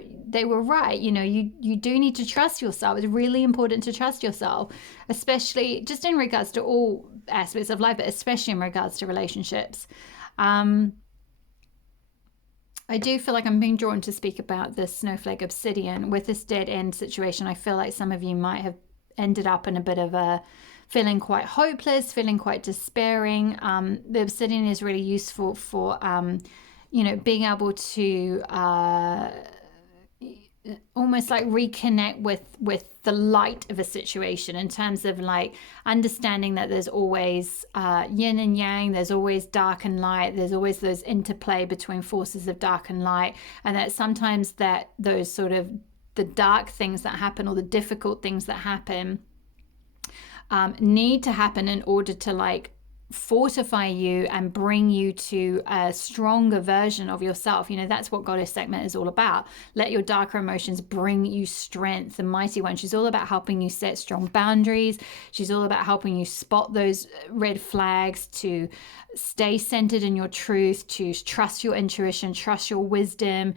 right. You do need to trust yourself. It's really important to trust yourself, especially just in regards to all aspects of life, but especially in regards to relationships. I do feel like I'm being drawn to speak about this Snowflake Obsidian. With this dead end situation, I feel like some of you might have ended up in a bit of a feeling quite hopeless, feeling quite despairing. The Obsidian is really useful for, being able to almost like reconnect with the light of a situation, in terms of understanding that there's always yin and yang, there's always dark and light, there's always those interplay between forces of dark and light, and that sometimes that those sort of the dark things that happen, or the difficult things that happen, need to happen in order to fortify you and bring you to a stronger version of yourself. That's what Goddess Sekhmet is all about. Let your darker emotions bring you strength. The mighty one, she's all about helping you set strong boundaries. She's all about helping you spot those red flags, to stay centered in your truth, to trust your intuition, trust your wisdom,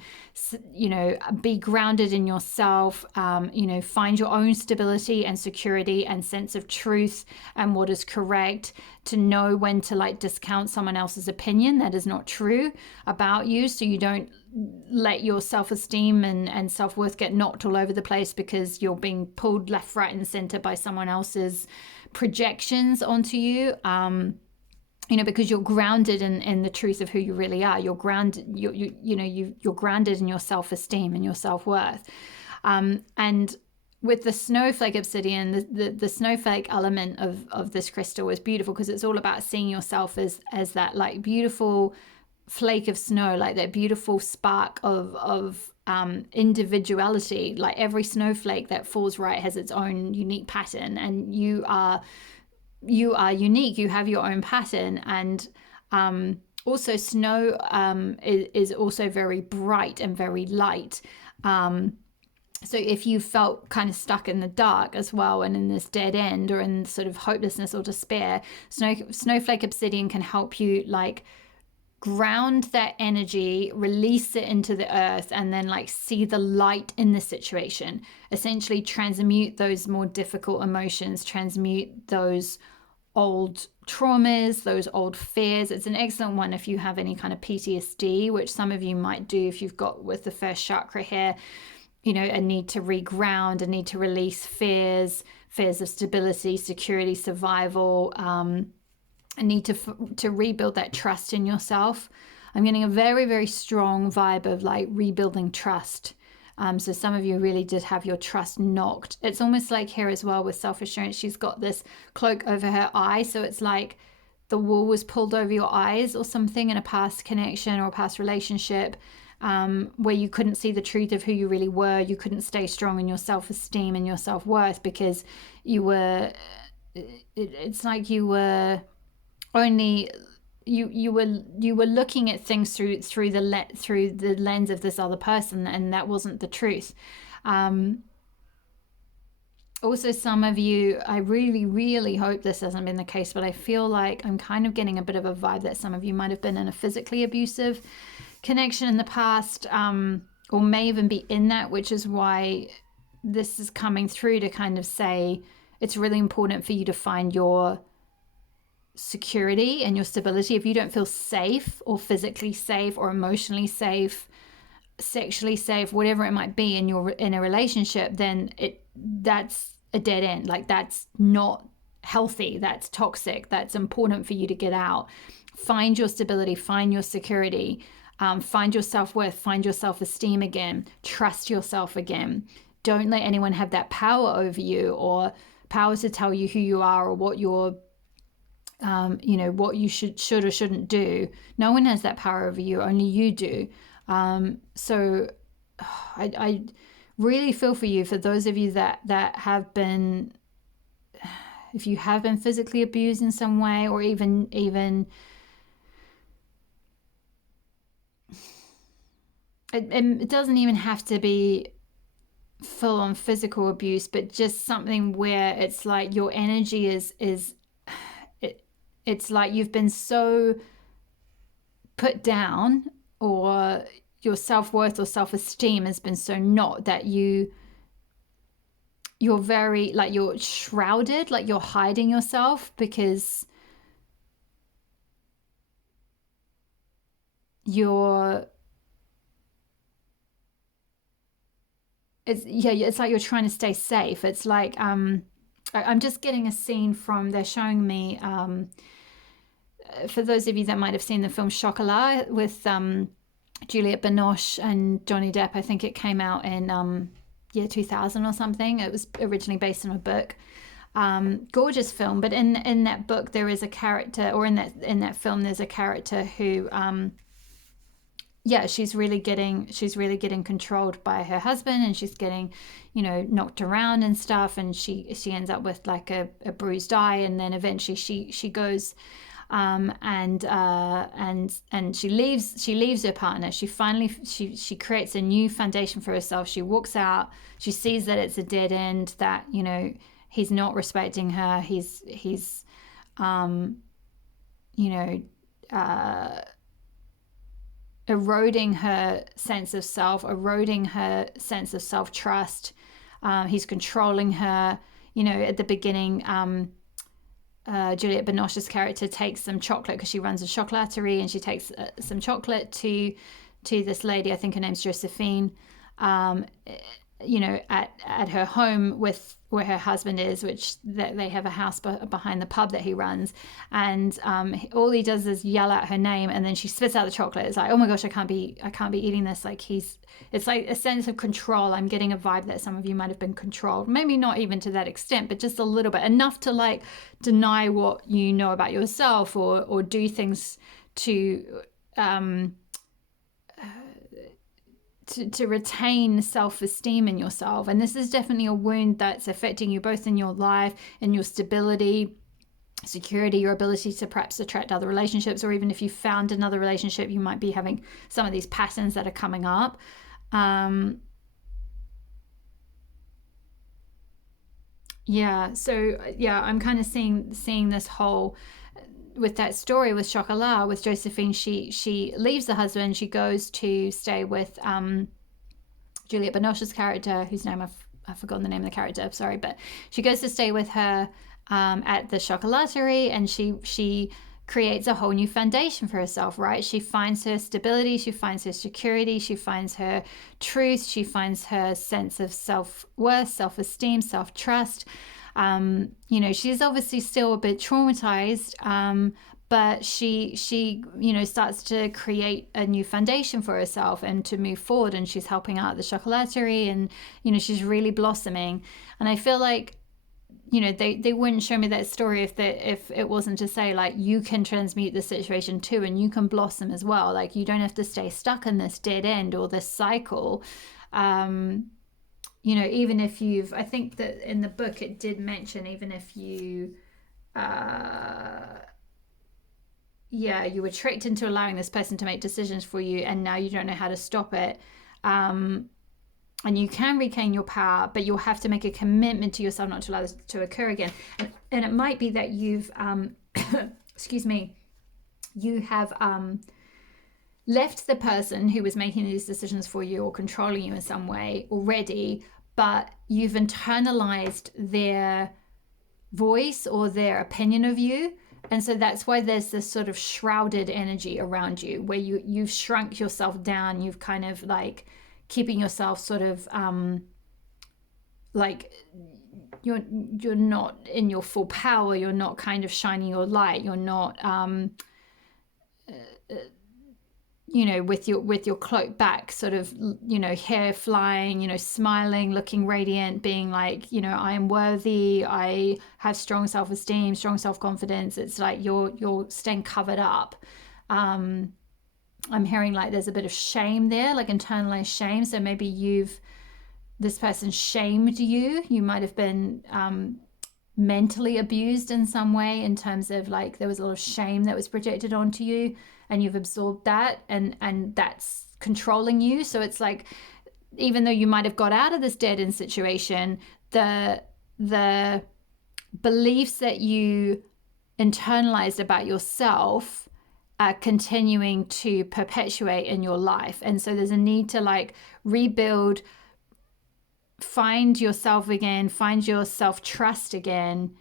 be grounded in yourself, find your own stability and security and sense of truth and what is correct, to know when to discount someone else's opinion that is not true about you, so you don't let your self-esteem and self-worth get knocked all over the place because you're being pulled left, right and center by someone else's projections onto you. because you're grounded in the truth of who you really are. You're grounded, you're grounded in your self-esteem and your self-worth. And with the snowflake obsidian, the snowflake element of this crystal is beautiful, because it's all about seeing yourself as that like beautiful flake of snow, like that beautiful spark of individuality. Like every snowflake that falls right has its own unique pattern, and you are unique. You have your own pattern. And also snow is also very bright and very light. So if you felt kind of stuck in the dark as well, and in this dead end, or in sort of hopelessness or despair, snowflake obsidian can help you like ground that energy, release it into the earth, and then like see the light in the situation. Essentially transmute those more difficult emotions, transmute those old traumas, those old fears. It's an excellent one if you have any kind of PTSD, which some of you might do if you've got with the first chakra here, a need to reground, a need to release fears of stability, security, survival, a need to rebuild that trust in yourself. I'm getting a very, very strong vibe of like rebuilding trust. So some of you really did have your trust knocked. It's almost like here as well with self-assurance, she's got this cloak over her eye. So it's like the wool was pulled over your eyes or something in a past connection or a past relationship, where you couldn't see the truth of who you really were. You couldn't stay strong in your self-esteem and your self-worth, because you were, it's like you were only, you were looking at things through the lens of this other person, and that wasn't the truth. Also, some of you, I really, really hope this hasn't been the case, but I feel like I'm kind of getting a bit of a vibe that some of you might have been in a physically abusive connection in the past, or may even be in that, which is why this is coming through to kind of say it's really important for you to find your security and your stability. If you don't feel safe, or physically safe, or emotionally safe, sexually safe, whatever it might be in a relationship, then that's a dead end. Like that's not healthy, that's toxic, that's important for you to get out. Find your stability, find your security, find your self-worth, find your self-esteem again, trust yourself again. Don't let anyone have that power over you, or power to tell you who you are, or what you're what you should or shouldn't do. No one has that power over you, only you do. So I really feel for you, for those of you that have been, if you have been physically abused in some way, or even it doesn't even have to be full on physical abuse, but just something where it's like your energy it's like you've been so put down, or your self-worth or self-esteem has been so not, that you're very, like, you're shrouded, like you're hiding yourself, because it's like you're trying to stay safe. It's like I'm just getting a scene from, they're showing me, for those of you that might have seen the film Chocolat with Juliette Binoche and Johnny Depp. I think it came out in year 2000 or something. It was originally based on a book. Gorgeous film, but in that book there is a character, or in that film there's a character who she's really getting controlled by her husband, and she's getting, knocked around and stuff, and she ends up with like a bruised eye, and then eventually she goes and she leaves her partner. She creates a new foundation for herself. She walks out, she sees that it's a dead end, that he's not respecting her, he's eroding her sense of self, eroding her sense of self-trust. He's controlling her. At the beginning, Juliette Binoche's character takes some chocolate, because she runs a chocolaterie, and she takes some chocolate to this lady, I think her name's Josephine, at her home with where her husband is, which that they have a house behind the pub that he runs, and all he does is yell out her name, and then she spits out the chocolate. It's like, oh my gosh, I can't be eating this. Like it's like a sense of control. I'm getting a vibe that some of you might have been controlled, maybe not even to that extent, but just a little bit, enough to like deny what you know about yourself, or do things to to retain self-esteem in yourself. And this is definitely a wound that's affecting you both in your life, in your stability, security, your ability to perhaps attract other relationships, or even if you found another relationship, you might be having some of these patterns that are coming up. I'm kind of seeing this whole, with that story with Chocolat, with Josephine, she leaves the husband, she goes to stay with Juliette Binoche's character, whose name I've forgotten the name of the character, I'm sorry, but she goes to stay with her at the chocolaterie, and she creates a whole new foundation for herself, right? She finds her stability, she finds her security, she finds her truth, she finds her sense of self-worth, self-esteem, self-trust. She's obviously still a bit traumatized, but she starts to create a new foundation for herself and to move forward, and she's helping out at the chocolaterie, and she's really blossoming. And I feel like they wouldn't show me that story if it wasn't to say, like, you can transmute the situation too, and you can blossom as well. Like, you don't have to stay stuck in this dead end or this cycle. Even if I think that in the book it did mention, even if you you were tricked into allowing this person to make decisions for you, and now you don't know how to stop it, and you can regain your power, but you'll have to make a commitment to yourself not to allow this to occur again. And it might be that you've excuse me, you have left the person who was making these decisions for you or controlling you in some way already, but you've internalized their voice or their opinion of you. And so that's why there's this sort of shrouded energy around you, where you've shrunk yourself down. You've kind of like keeping yourself sort of like you're not in your full power. You're not kind of shining your light. You're not with your cloak back, sort of, hair flying, smiling, looking radiant, being like, I am worthy, I have strong self-esteem, strong self-confidence. It's like you're staying covered up. I'm hearing like there's a bit of shame there, like internalized shame. So maybe this person shamed you. You might have been mentally abused in some way, in terms of like there was a lot of shame that was projected onto you, and you've absorbed that, and that's controlling you. So it's like, even though you might have got out of this dead end situation, the beliefs that you internalized about yourself are continuing to perpetuate in your life. And so there's a need to like rebuild, find yourself again, find your self-trust again,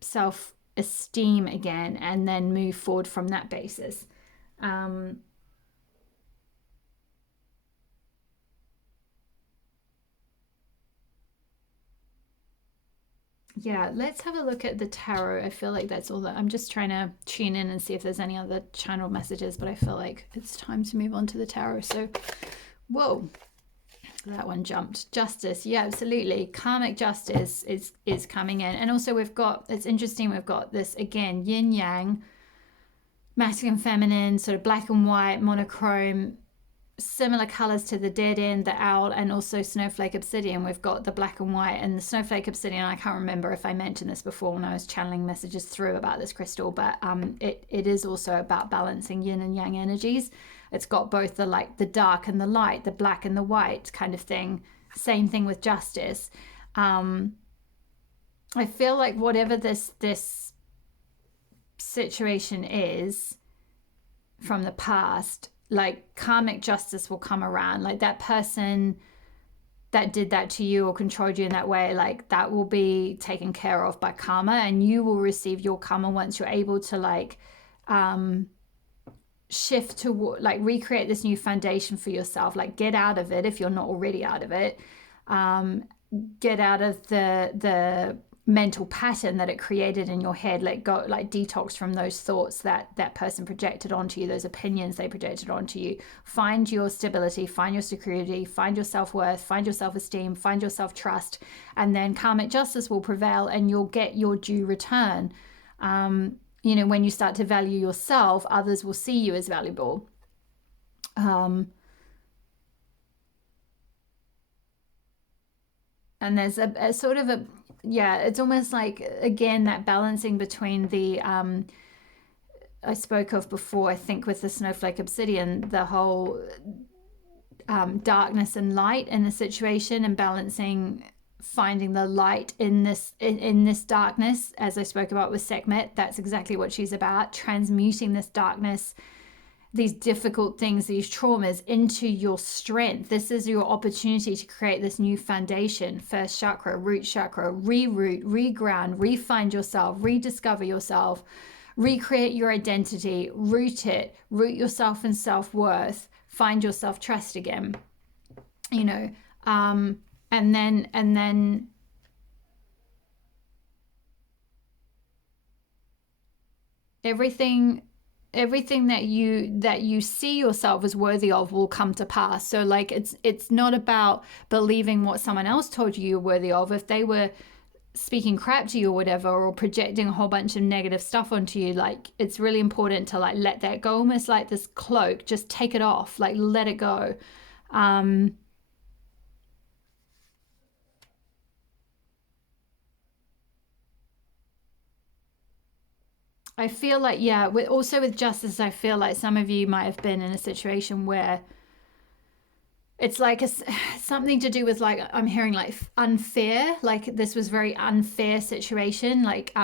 self-esteem again, and then move forward from that basis. Let's have a look at the tarot. I feel like that's all that I'm just trying to tune in and see if there's any other channel messages, but I feel like it's time to move on to the tarot. So, whoa. That one jumped. Justice. Yeah, absolutely. Karmic justice is coming in. And also it's interesting, we've got this again, yin yang, masculine, feminine, sort of black and white, monochrome, similar colors to the dead end, the owl, and also Snowflake Obsidian. We've got the black and white and the Snowflake Obsidian. I can't remember if I mentioned this before when I was channeling messages through about this crystal, but it is also about balancing yin and yang energies. It's got both the dark and the light, the black and the white kind of thing. Same thing with justice. I feel like whatever this situation is from the past, like karmic justice will come around. Like that person that did that to you or controlled you in that way, like that will be taken care of by karma, and you will receive your karma once you're able to shift to like recreate this new foundation for yourself. Like get out of it if you're not already out of it. Get out of the mental pattern that it created in your head. Let go, like detox from those thoughts that person projected onto you, those opinions they projected onto you. Find your stability, find your security, find your self-worth, find your self-esteem, find your self-trust, and then karmic justice will prevail and you'll get your due return. You know, when you start to value yourself, others will see you as valuable. And there's a sort of a, yeah, it's almost like, again, that balancing between the, I spoke of before, I think with the Snowflake Obsidian, the whole darkness and light in the situation, and balancing, finding the light in this darkness, as I spoke about with Sekhmet. That's exactly what she's about, transmuting this darkness, these difficult things, these traumas, into your strength. This is your opportunity to create this new foundation. First chakra, root chakra, reroot, reground, refind yourself, rediscover yourself, recreate your identity, root it, root yourself in self-worth, find your self-trust again, you know, and then everything that you see yourself as worthy of will come to pass. So like it's not about believing what someone else told you you're worthy of. If they were speaking crap to you or whatever, or projecting a whole bunch of negative stuff onto you, like it's really important to like let that go, almost like this cloak, just take it off, like let it go. I feel like, yeah, also with justice, I feel like some of you might have been in a situation where it's like something to do with, like, I'm hearing like unfair, like this was very unfair situation. Like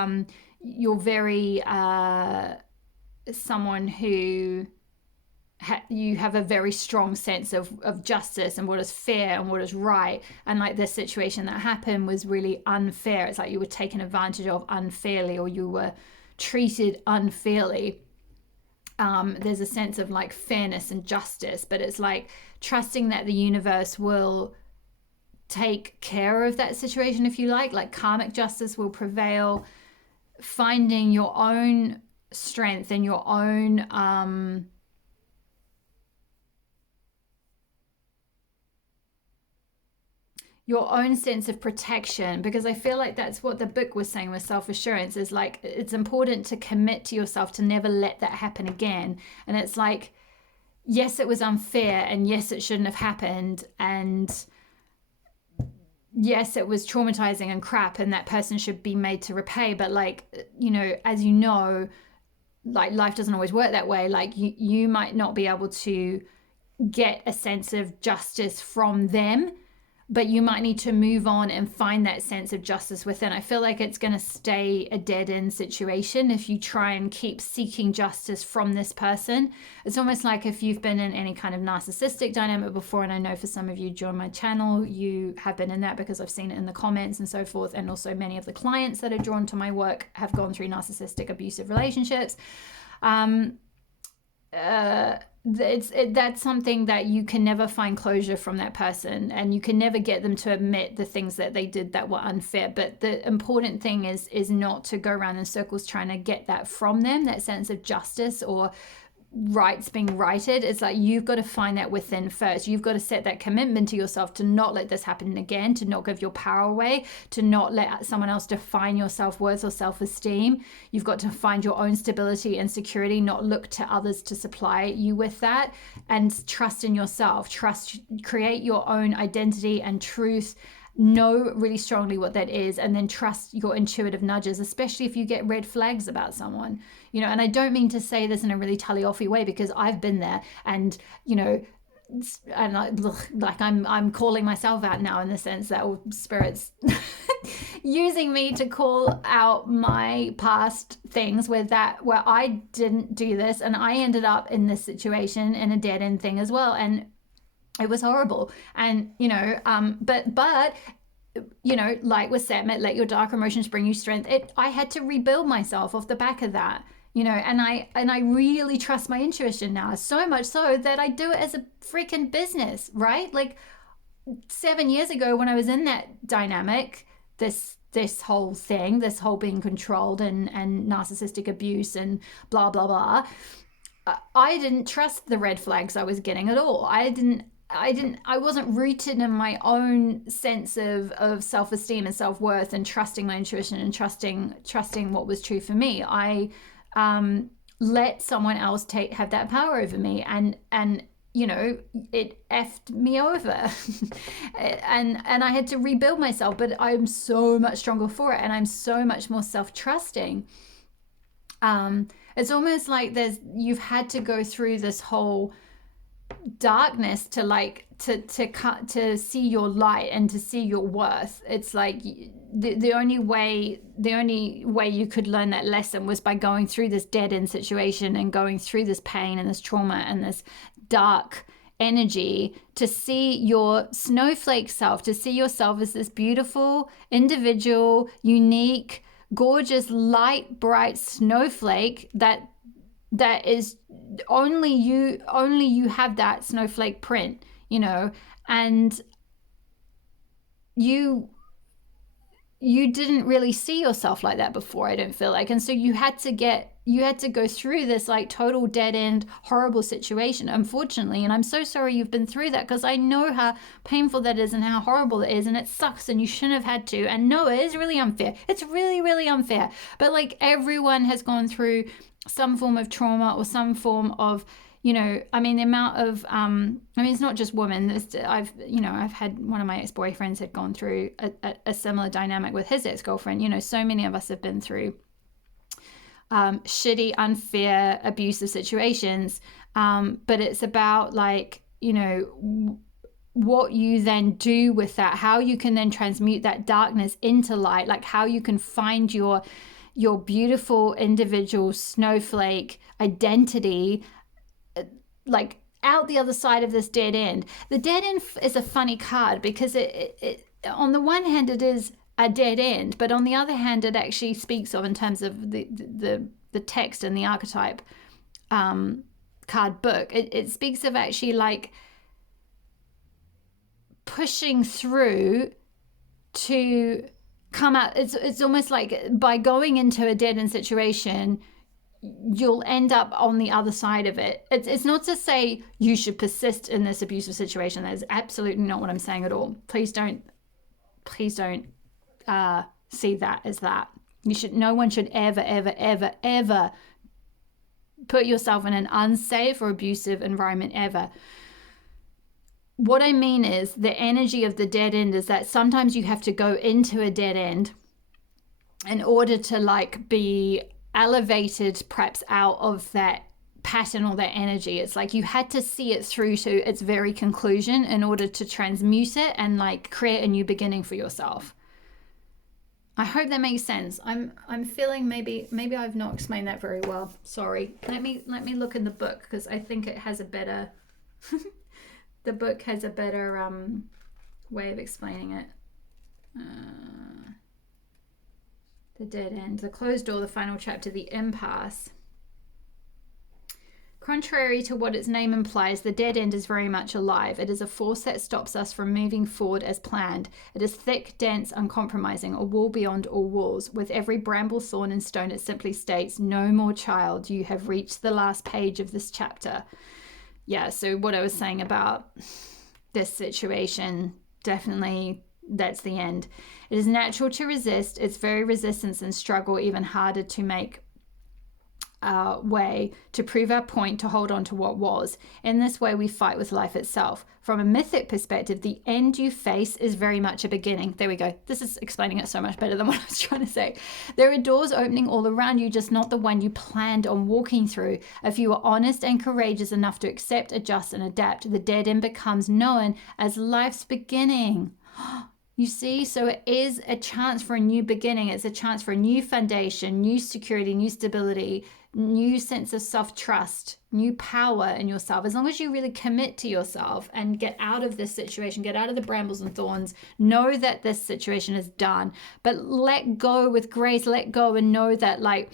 you're very someone who you have a very strong sense of justice and what is fair and what is right, and like this situation that happened was really unfair. It's like you were taken advantage of unfairly, or you were treated unfairly. There's a sense of like fairness and justice, but it's like trusting that the universe will take care of that situation, if you like karmic justice will prevail, finding your own strength and your own sense of protection, because I feel like that's what the book was saying with self-assurance, is like it's important to commit to yourself to never let that happen again. And it's like, yes, it was unfair, and yes, it shouldn't have happened, and yes, it was traumatizing and crap, and that person should be made to repay. But like, you know, as you know, like life doesn't always work that way. Like you might not be able to get a sense of justice from them, but you might need to move on and find that sense of justice within. I feel like it's going to stay a dead-end situation if you try and keep seeking justice from this person. It's almost like if you've been in any kind of narcissistic dynamic before, and I know for some of you join my channel, you have been in that because I've seen it in the comments and so forth, and also many of the clients that are drawn to my work have gone through narcissistic abusive relationships. That's something that you can never find closure from that person, and you can never get them to admit the things that they did that were unfair. But the important thing is not to go around in circles trying to get that from them, that sense of justice or rights being righted. It's like you've got to find that within first. You've got to set that commitment to yourself to not let this happen again, to not give your power away, to not let someone else define your self-worth or self-esteem. You've got to find your own stability and security, not look to others to supply you with that, and trust in yourself. Create your own identity and truth. Know really strongly what that is, and then trust your intuitive nudges, especially if you get red flags about someone, you know. And I don't mean to say this in a really tally-offy way, because I've been there, and you know, and like I'm calling myself out now in the sense that spirits using me to call out my past things where I didn't do this, and I ended up in this situation in a dead-end thing as well, and it was horrible. And you know, but you know, like with Sekhmet, let your dark emotions bring you strength. I had to rebuild myself off the back of that. you know, and I really trust my intuition now, so much so that I do it as a freaking business, right? Like 7 years ago when I was in that dynamic, this whole thing, this whole being controlled and narcissistic abuse and blah blah blah, I didn't trust the red flags I was getting at all. I wasn't rooted in my own sense of self-esteem and self-worth and trusting my intuition and trusting what was true for me. I let someone else have that power over me, and you know, it effed me over. and I had to rebuild myself, but I'm so much stronger for it, and I'm so much more self-trusting. It's almost like you've had to go through this whole darkness to like to see your light and to see your worth. It's like the only way you could learn that lesson was by going through this dead end situation and going through this pain and this trauma and this dark energy, to see your snowflake self, to see yourself as this beautiful, individual, unique, gorgeous, light, bright snowflake that is only you have that snowflake print, you know, and you didn't really see yourself like that before, I don't feel like. And so you had to go through this like total dead end horrible situation, unfortunately. And I'm so sorry you've been through that, because I know how painful that is and how horrible it is, and it sucks and you shouldn't have had to. And no, it is really unfair. It's really, really unfair. But like everyone has gone through some form of trauma or some form of, you know, I mean, the amount of, I mean, it's not just women. I've had one of my ex-boyfriends had gone through a similar dynamic with his ex-girlfriend. You know, so many of us have been through shitty, unfair, abusive situations. But it's about like, you know, what you then do with that, how you can then transmute that darkness into light, like how you can find your beautiful individual snowflake identity, like out the other side of this dead end. The dead end is a funny card because it on the one hand it is a dead end, but on the other hand it actually speaks of, in terms of the text and the archetype card book, it speaks of actually like pushing through to come out. It's almost like by going into a dead end situation, you'll end up on the other side of it. It's not to say you should persist in this abusive situation. That is absolutely not what I'm saying at all. Please don't see that as that. No one should ever put yourself in an unsafe or abusive environment ever. What I mean is the energy of the dead end is that sometimes you have to go into a dead end in order to like be elevated perhaps out of that pattern or that energy. It's like you had to see it through to its very conclusion in order to transmute it and like create a new beginning for yourself. I hope that makes sense. I'm feeling maybe I've not explained that very well. Sorry. Let me look in the book, because I think it has a better the book has a better way of explaining it. The dead end, the closed door, the final chapter, the impasse. Contrary to what its name implies, the dead end is very much alive. It is a force that stops us from moving forward as planned. It is thick, dense, uncompromising, a wall beyond all walls. With every bramble, thorn, and stone, it simply states, "No more, child. You have reached the last page of this chapter." Yeah, so what I was saying about this situation, definitely that's the end. It is natural to resist. It's very resistance and struggle, even harder to make way to prove our point, to hold on to what was. In this way, we fight with life itself. From a mythic perspective, the end you face is very much a beginning. There we go. This is explaining it so much better than what I was trying to say. There are doors opening all around you, just not the one you planned on walking through. If you are honest and courageous enough to accept, adjust, and adapt, the dead end becomes known as life's beginning. You see, so it is a chance for a new beginning. It's a chance for a new foundation, new security, new stability, new sense of self-trust, new power in yourself. As long as you really commit to yourself and get out of this situation, get out of the brambles and thorns, know that this situation is done, but let go with grace, let go and know that like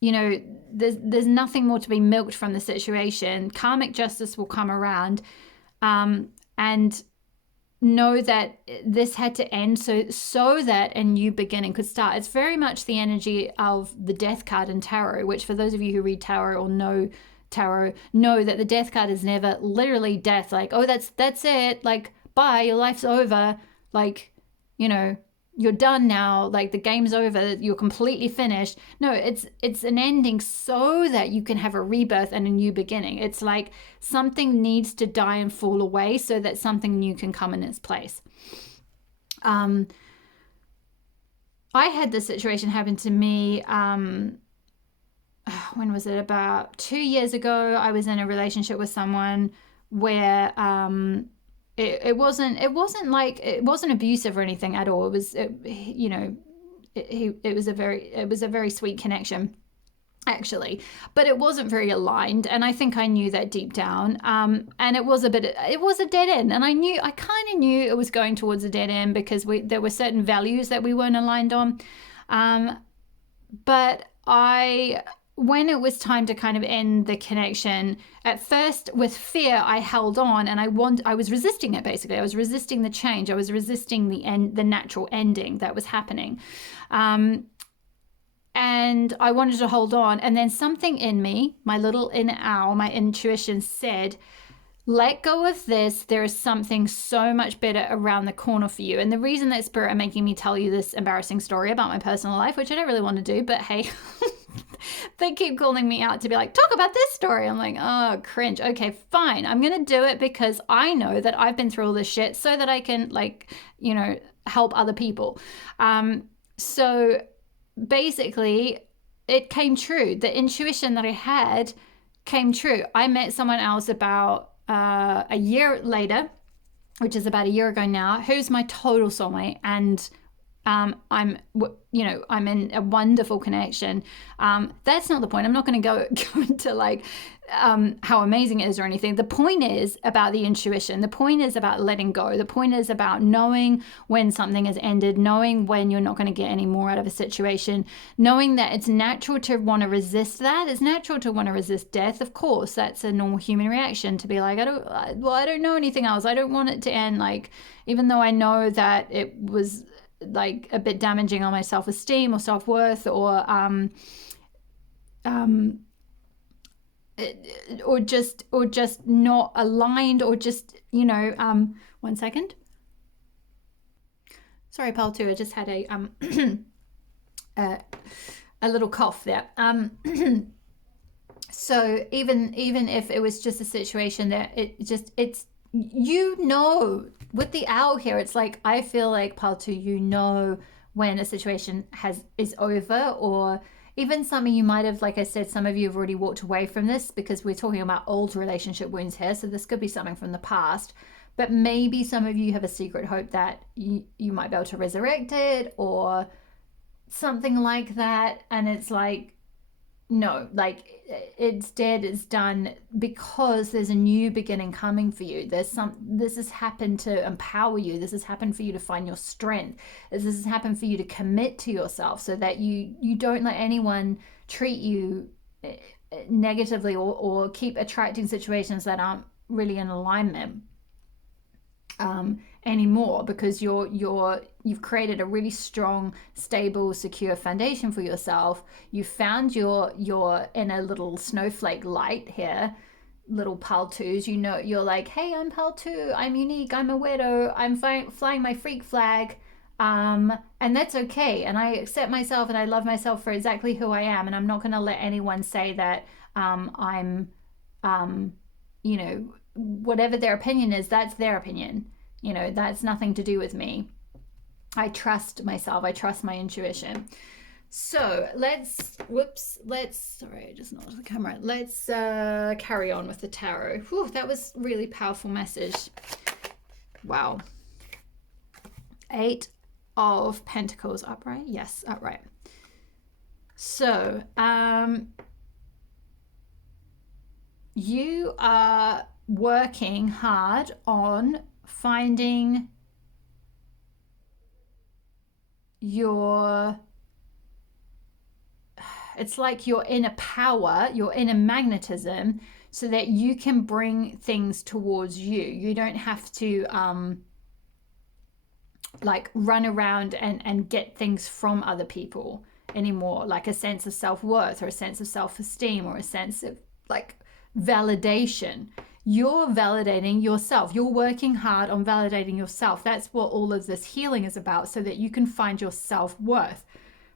you know, there's nothing more to be milked from the situation. Karmic justice will come around, and know that this had to end so that a new beginning could start. It's very much the energy of the death card in tarot, which for those of you who read tarot or know tarot know that the death card is never literally death, like, oh, that's it, like, bye, your life's over, like, you know, you're done now, like the game's over, you're completely finished. No, it's an ending so that you can have a rebirth and a new beginning. It's like something needs to die and fall away so that something new can come in its place. I had this situation happen to me, when was it? About 2 years ago. I was in a relationship with someone where it wasn't abusive or anything at all. It was, you know, it was a very sweet connection, actually, but it wasn't very aligned, and I think I knew that deep down. And it was a dead end, and I kind of knew it was going towards a dead end because there were certain values that we weren't aligned on. But when it was time to kind of end the connection, at first with fear, I held on, and I was resisting it. Basically, I was resisting the change. I was resisting the natural ending that was happening. And I wanted to hold on. And then something in me, my little inner owl, my intuition said, let go of this. There is something so much better around the corner for you. And the reason that Spirit are making me tell you this embarrassing story about my personal life, which I don't really want to do, but hey, they keep calling me out to be like, talk about this story. I'm like, oh, cringe. Okay, fine. I'm going to do it because I know that I've been through all this shit so that I can, like, you know, help other people. So basically, it came true. The intuition that I had came true. I met someone else about a year later, which is about a year ago now, who's my total soulmate, and I'm in a wonderful connection. That's not the point. I'm not going to go into like how amazing it is or anything. The point is about the intuition. The point is about letting go. The point is about knowing when something has ended, knowing when you're not going to get any more out of a situation, knowing that it's natural to want to resist that. It's natural to want to resist death. Of course, that's a normal human reaction to be like, I don't know anything else. I don't want it to end. Like, even though I know that it was like a bit damaging on my self-esteem or self-worth, or just not aligned, or just, you know, 1 second. Sorry, pal, too. I just had a little cough there. So even if it was just a situation that it's, you know, with the owl here, it's like, I feel like, Paltu, you know when a situation is over, or even something you might have, like I said, some of you have already walked away from this because we're talking about old relationship wounds here. So this could be something from the past, but maybe some of you have a secret hope that you might be able to resurrect it or something like that. And it's like, no, like, it's dead, it's done, because there's a new beginning coming for you. This has happened to empower you. This has happened for you to find your strength. This has happened for you to commit to yourself so that you don't let anyone treat you negatively or keep attracting situations that aren't really in alignment anymore, because you've created a really strong, stable, secure foundation for yourself. You found your inner little snowflake light here, little Paltus. You know, you're like, hey, I'm Paltu, I'm unique, I'm a widow, I'm flying my freak flag, and that's okay, and I accept myself and I love myself for exactly who I am, and I'm not going to let anyone say that I'm you know, whatever their opinion is, that's their opinion. You know, that's nothing to do with me. I trust myself. I trust my intuition. So sorry, I just knocked the camera. Let's carry on with the tarot. Whew, that was really powerful message. Wow. 8 of Pentacles, upright? Yes, upright. So, you are working hard on finding It's like your inner power, your inner magnetism, so that you can bring things towards you. You don't have to like run around and get things from other people anymore, like a sense of self-worth or a sense of self-esteem or a sense of like validation. You're validating yourself. You're working hard on validating yourself. That's what all of this healing is about, so that you can find your self-worth.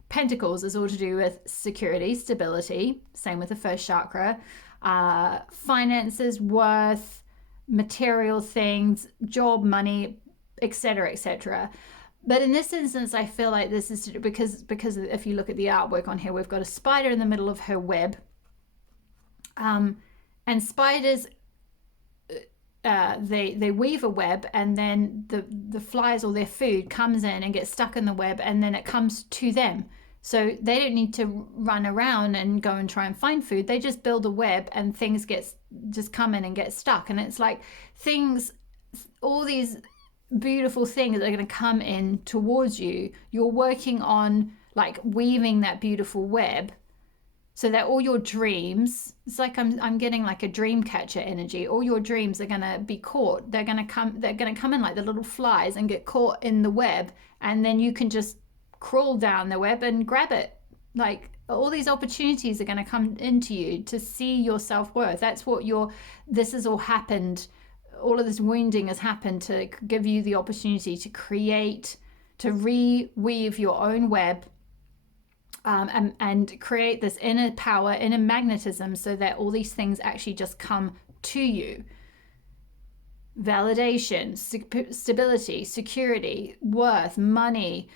Pentacles is all to do with security, stability, same with the first chakra, finances, worth, material things, job, money, etc., etc. But in this instance, I feel like this is because if you look at the artwork on here, we've got a spider in the middle of her web, and spiders, they weave a web, and then the flies or their food comes in and gets stuck in the web, and then it comes to them. So they don't need to run around and go and try and find food. They just build a web, and things just come in and get stuck. And it's like things, all these beautiful things that are going to come in towards you. You're working on like weaving that beautiful web, so that all your dreams, it's like I'm getting like a dream catcher energy. All your dreams are going to be caught. They're going to come in like the little flies and get caught in the web, and then you can just crawl down the web and grab it. Like all these opportunities are going to come into you to see your self-worth. That's what this has all happened. All of this wounding has happened to give you the opportunity to create, to reweave your own web, and create this inner power, inner magnetism, so that all these things actually just come to you. Validation, stability, security, worth, money,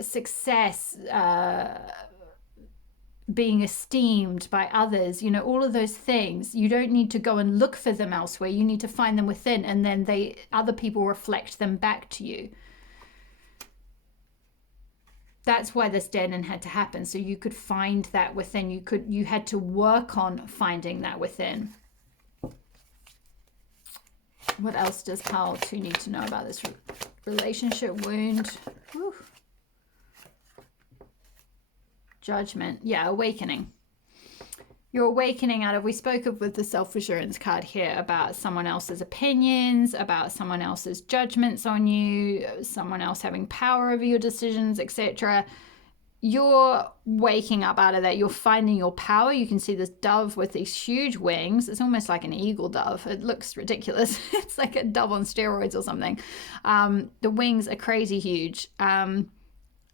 success, being esteemed by others, all of those things. You don't need to go and look for them elsewhere. You need to find them within, and then other people reflect them back to you. That's why this dead-end had to happen, so you could find that within. You had to work on finding that within. What else does Pile 2 need to know about this relationship wound? Whew. Judgment. Yeah, awakening. You're awakening out of, we spoke of with the self-assurance card here about someone else's opinions, about someone else's judgments on you, someone else having power over your decisions, etc. You're waking up out of that. You're finding your power. You can see this dove with these huge wings. It's almost like an eagle dove. It looks ridiculous. It's like a dove on steroids or something. The wings are crazy huge. And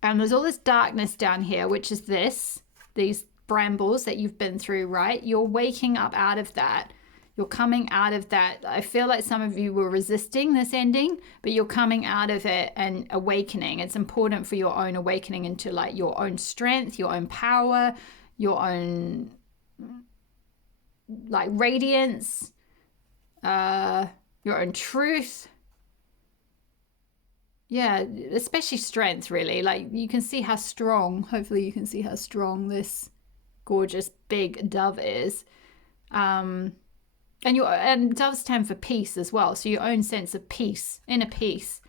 there's all this darkness down here, which is these brambles that you've been through, right? You're waking up out of that. You're coming out of that. I feel like some of you were resisting this ending, but you're coming out of it and awakening. It's important for your own awakening into like your own strength, your own power, your own like radiance, your own truth. Yeah, especially strength, really. Like you can see how strong, hopefully you can see how strong this gorgeous big dove is. And doves stand for peace as well. So your own sense of peace, inner peace.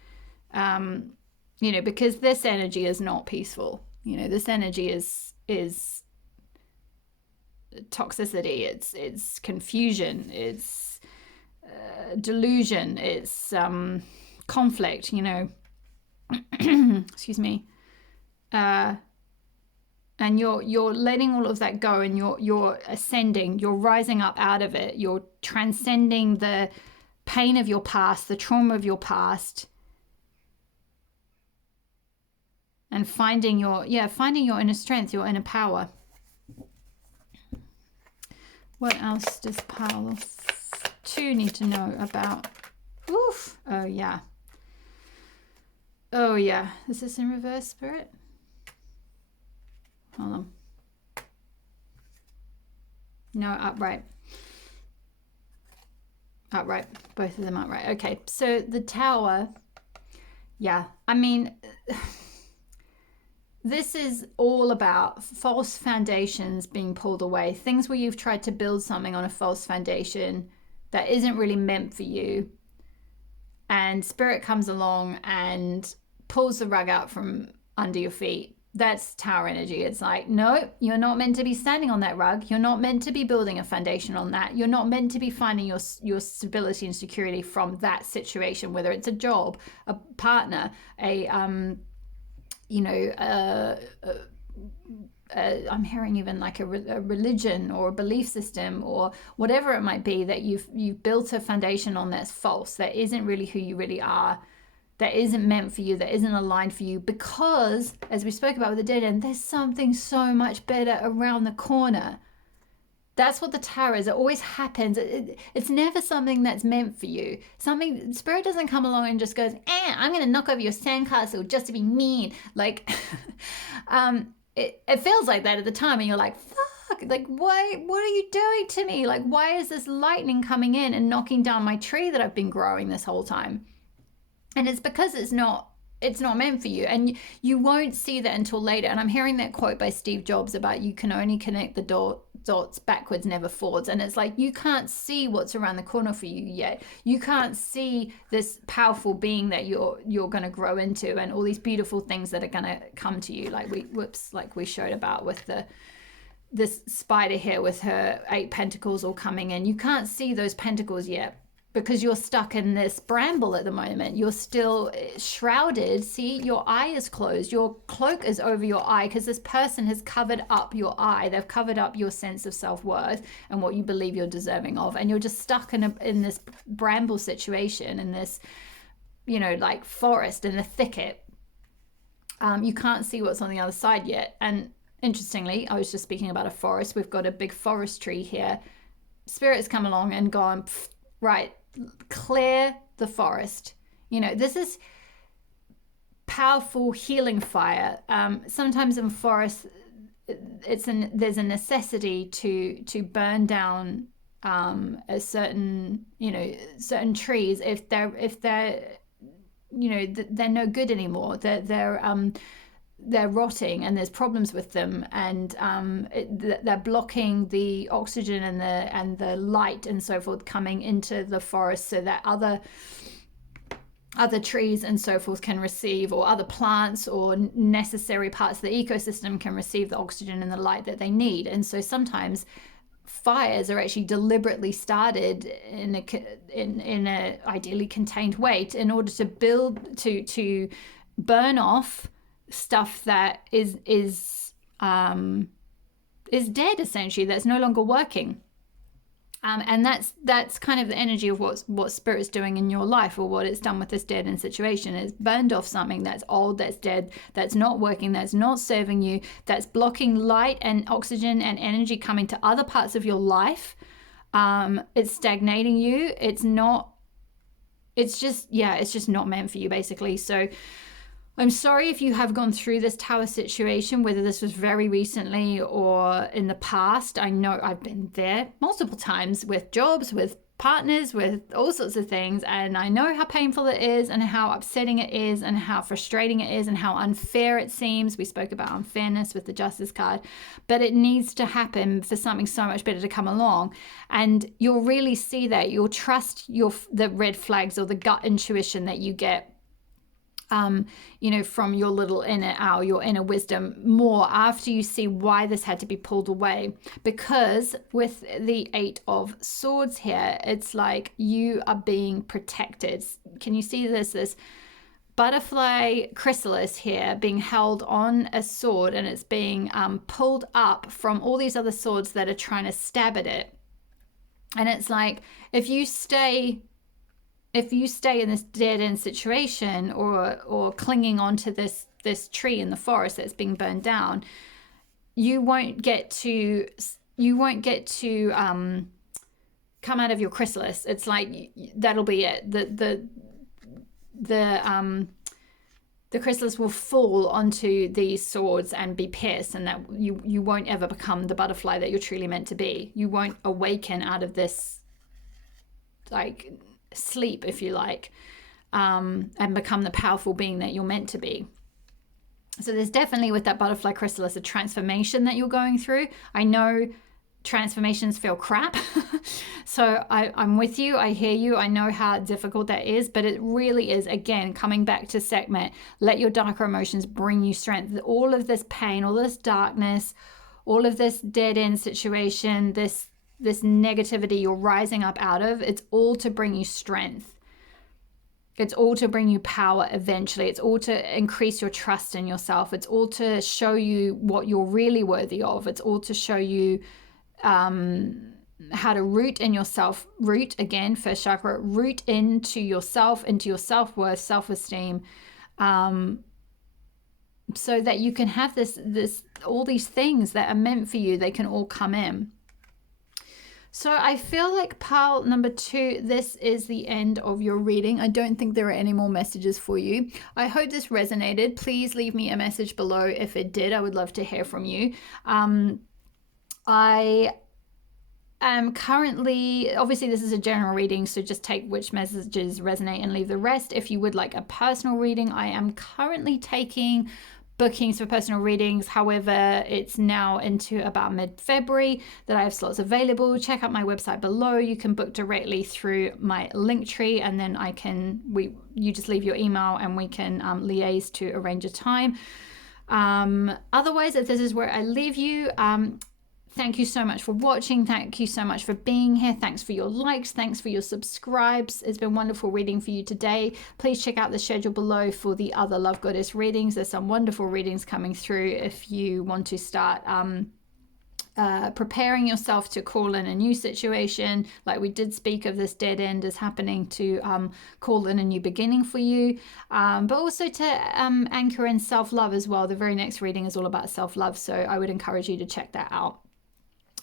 Because this energy is not peaceful. This energy is toxicity, it's confusion, it's delusion, it's conflict, excuse me. And you're letting all of that go, and you're ascending, you're rising up out of it, you're transcending the pain of your past, the trauma of your past, and finding your inner strength, your inner power. What else does Pile 2 need to know about? Oof. Oh yeah. Is this in reverse, Spirit? Hold on. No, upright. Upright. Both of them upright. Okay, so the Tower. Yeah, I mean, this is all about false foundations being pulled away. Things where you've tried to build something on a false foundation that isn't really meant for you. And Spirit comes along and pulls the rug out from under your feet That's tower energy. It's like, no, you're not meant to be standing on that rug. You're not meant to be building a foundation on that. You're not meant to be finding your stability and security from that situation, whether it's a job, a partner, I'm hearing even like a religion or a belief system or whatever it might be, that you've built a foundation on that's false, that isn't really who you really are, that isn't meant for you, that isn't aligned for you, because, as we spoke about with the dead end, there's something so much better around the corner. That's what the tower is. It always happens. It's never something that's meant for you. Spirit doesn't come along and just goes, I'm going to knock over your sandcastle just to be mean. Like, it feels like that at the time, and you're like, fuck, like, why, what are you doing to me? Like, why is this lightning coming in and knocking down my tree that I've been growing this whole time? And it's because it's not meant for you, and you won't see that until later. And I'm hearing that quote by Steve Jobs about you can only connect the dots backwards, never forwards. And it's like, you can't see what's around the corner for you yet. You can't see this powerful being that you're going to grow into, and all these beautiful things that are going to come to you, like we showed about with this spider here with her 8 pentacles all coming in. You can't see those pentacles yet, because you're stuck in this bramble at the moment. You're still shrouded. See, your eye is closed. Your cloak is over your eye, because this person has covered up your eye. They've covered up your sense of self-worth and what you believe you're deserving of. And you're just stuck in this bramble situation, in this, like forest, in a thicket. You can't see what's on the other side yet. And interestingly, I was just speaking about a forest. We've got a big forest tree here. Spirit's come along and gone, right, clear the forest. This is powerful healing fire. Sometimes in forests, there's a necessity to burn down a certain trees if they're no good anymore. They're rotting, and there's problems with them, and they're blocking the oxygen and the light and so forth coming into the forest, so that other trees and so forth can receive, or other plants or necessary parts of the ecosystem can receive the oxygen and the light that they need. And so sometimes fires are actually deliberately started in a ideally contained way in order to build to burn off stuff that is dead, essentially, that's no longer working. And that's kind of the energy of what Spirit's doing in your life, or what it's done with this dead end situation. It's burned off something that's old, that's dead, that's not working, that's not serving you, that's blocking light and oxygen and energy coming to other parts of your life. It's stagnating you. It's just not meant for you, basically. So I'm sorry if you have gone through this tower situation, whether this was very recently or in the past. I know I've been there multiple times with jobs, with partners, with all sorts of things. And I know how painful it is, and how upsetting it is, and how frustrating it is, and how unfair it seems. We spoke about unfairness with the Justice card, but it needs to happen for something so much better to come along. And you'll really see that. You'll trust the red flags or the gut intuition that you get from your little inner owl, your inner wisdom, more after you see why this had to be pulled away. Because with the 8 of Swords here, it's like you are being protected. Can you see this butterfly chrysalis here being held on a sword, and it's being pulled up from all these other swords that are trying to stab at it. And it's like, if you stay in this dead end situation, or clinging onto this tree in the forest that's being burned down, you won't get to come out of your chrysalis. It's like, that'll be it. The chrysalis will fall onto these swords and be pierced, and that you won't ever become the butterfly that you're truly meant to be. You won't awaken out of this, like, sleep, if you like, and become the powerful being that you're meant to be. So there's definitely, with that butterfly chrysalis, a transformation that you're going through. I know transformations feel crap. So I'm with you. I hear you. I know how difficult that is, but it really is, again, coming back to Sekhmet, let your darker emotions bring you strength. All of this pain, all this darkness, all of this dead end situation, this negativity you're rising up out of, it's all to bring you strength. It's all to bring you power eventually. It's all to increase your trust in yourself. It's all to show you what you're really worthy of. It's all to show you how to root in yourself. Root, again, first chakra, root into yourself, into your self-worth, self-esteem, so that you can have this all these things that are meant for you, they can all come in. So I feel like pile number 2, this is the end of your reading. I don't think there are any more messages for you. I hope this resonated. Please leave me a message below if it did. I would love to hear from you. I am currently, obviously this is a general reading, so just take which messages resonate and leave the rest. If you would like a personal reading, I am currently taking bookings for personal readings. However, it's now into about mid-February that I have slots available. Check out my website below. You can book directly through my link tree, and then you just leave your email and we can liaise to arrange a time. Otherwise, if this is where I leave you, thank you so much for watching. Thank you so much for being here. Thanks for your likes. Thanks for your subscribes. It's been wonderful reading for you today. Please check out the schedule below for the other Love Goddess readings. There's some wonderful readings coming through if you want to start preparing yourself to call in a new situation. Like we did speak of, this dead end is happening to call in a new beginning for you, but also to anchor in self-love as well. The very next reading is all about self-love, so I would encourage you to check that out.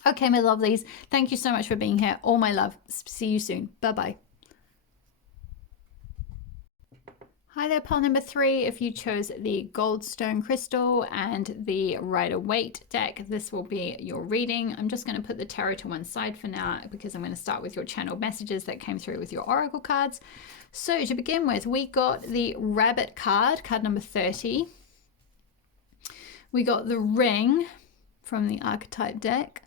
Okay, my lovelies, thank you so much for being here. All my love. See you soon. Bye-bye. Hi there, pile number 3. If you chose the Goldstone crystal and the Rider-Waite deck, this will be your reading. I'm just going to put the tarot to one side for now because I'm going to start with your channeled messages that came through with your oracle cards. So to begin with, we got the Rabbit card number 30. We got the Ring from the Archetype deck.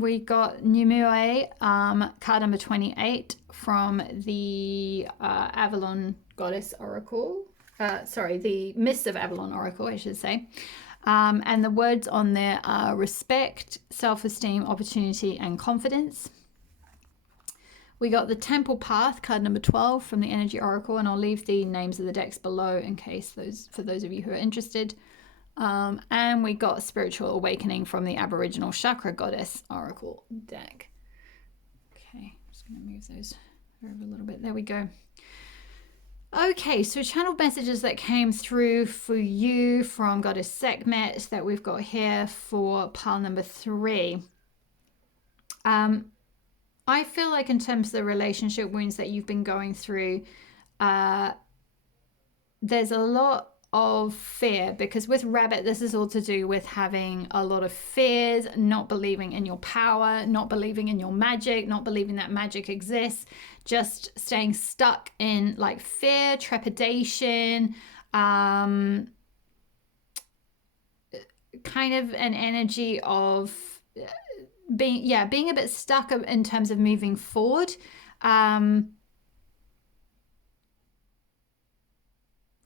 We got Moirae, card number 28 from the Avalon Goddess Oracle. The Mists of Avalon Oracle, I should say. And the words on there are respect, self-esteem, opportunity, and confidence. We got the Temple Path, card number 12 from the Energy Oracle, and I'll leave the names of the decks below in case for those of you who are interested. And we got Spiritual Awakening from the Aboriginal Chakra Goddess Oracle deck. Okay, I'm just going to move those over a little bit. There we go. Okay, so channel messages that came through for you from Goddess Sekhmet that we've got here for pile number 3. I feel like in terms of the relationship wounds that you've been going through, there's a lot of fear, because with Rabbit, this is all to do with having a lot of fears, not believing in your power, not believing in your magic, not believing that magic exists, just staying stuck in like fear, trepidation, kind of an energy of being a bit stuck in terms of moving forward.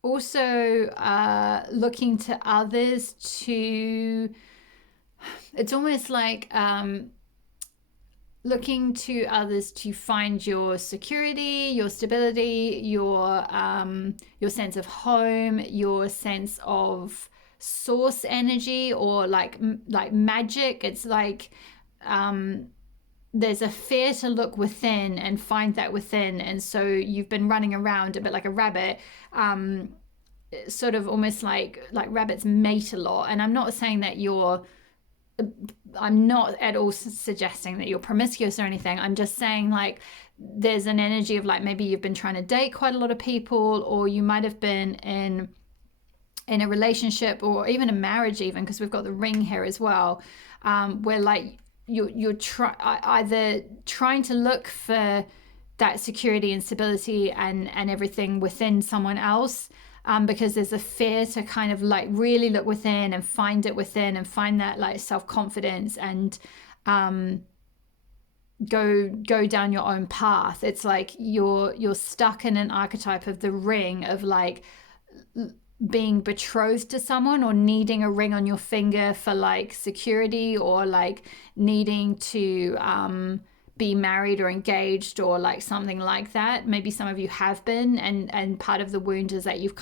Also looking to others to, it's almost like looking to others to find your security, your stability, your sense of home, your sense of source energy, or like magic. It's like there's a fear to look within and find that within, and so you've been running around a bit like a rabbit, sort of almost like rabbits mate a lot. And I'm not saying that I'm not at all suggesting that you're promiscuous or anything. I'm just saying like there's an energy of like maybe you've been trying to date quite a lot of people, or you might have been in a relationship or even a marriage, even because we've got the Ring here as well, where like you're either trying to look for that security and stability and everything within someone else, because there's a fear to kind of like really look within and find it within and find that like self-confidence and go down your own path. It's like you're stuck in an archetype of the ring, of like being betrothed to someone or needing a ring on your finger for like security, or like needing to be married or engaged or like something like that. Maybe some of you have been, and part of the wound is that you've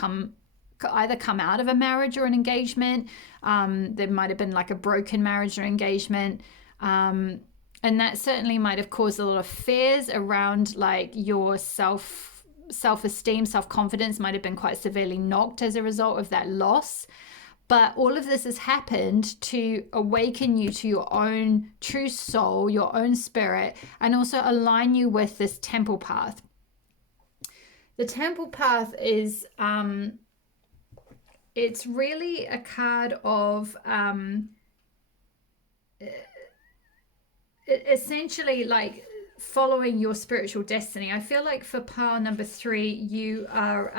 either come out of a marriage or an engagement. There might have been like a broken marriage or engagement, and that certainly might have caused a lot of fears around like your self-esteem, self-confidence might have been quite severely knocked as a result of that loss. But all of this has happened to awaken you to your own true soul, your own spirit, and also align you with this temple path. The temple path is it's really a card of essentially like following your spiritual destiny. I feel like for pile number 3, you are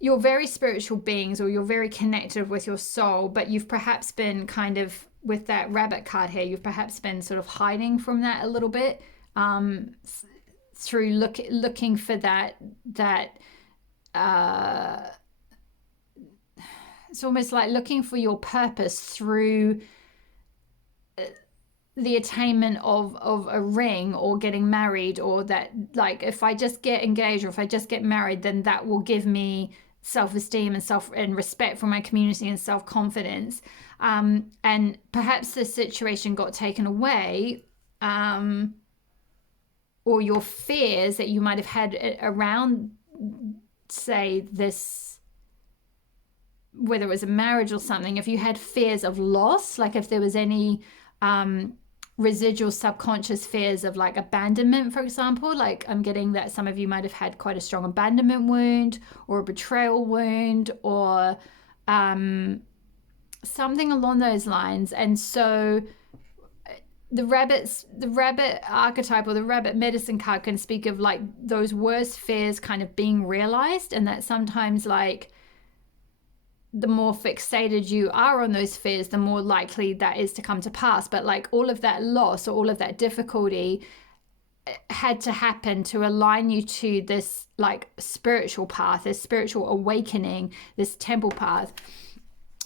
you're very spiritual beings, or you're very connected with your soul, but you've perhaps been kind of, with that rabbit card here, you've perhaps been sort of hiding from that a little bit, through looking for that it's almost like looking for your purpose through the attainment of a ring or getting married, or that like if I just get engaged or if I just get married, then that will give me self-esteem and respect for my community and self-confidence, and perhaps the situation got taken away, or your fears that you might have had around, say, this, whether it was a marriage or something, if you had fears of loss, like if there was any residual subconscious fears of like abandonment, for example. Like I'm getting that some of you might have had quite a strong abandonment wound or a betrayal wound, or something along those lines. And so the rabbit archetype, or the rabbit medicine card, can speak of like those worst fears kind of being realized, and that sometimes like the more fixated you are on those fears, the more likely that is to come to pass. But like all of that loss or all of that difficulty had to happen to align you to this like spiritual path, this spiritual awakening, this temple path.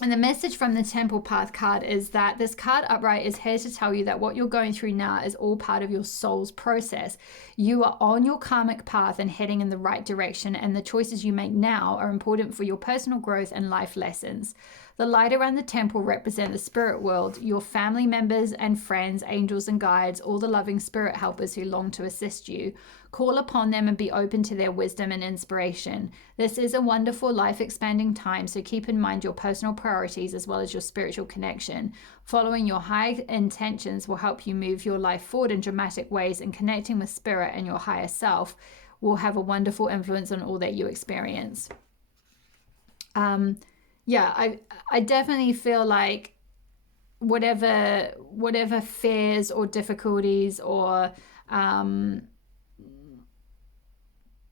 And the message from the temple path card is that this card upright is here to tell you that what you're going through now is all part of your soul's process. You are on your karmic path and heading in the right direction, and the choices you make now are important for your personal growth and life lessons. The light around the temple represent the spirit world, your family members and friends, angels and guides, all the loving spirit helpers who long to assist you. Call upon them and be open to their wisdom and inspiration. This is a wonderful, life-expanding time, so keep in mind your personal priorities as well as your spiritual connection. Following your high intentions will help you move your life forward in dramatic ways, and connecting with spirit and your higher self will have a wonderful influence on all that you experience. I definitely feel like whatever fears or difficulties or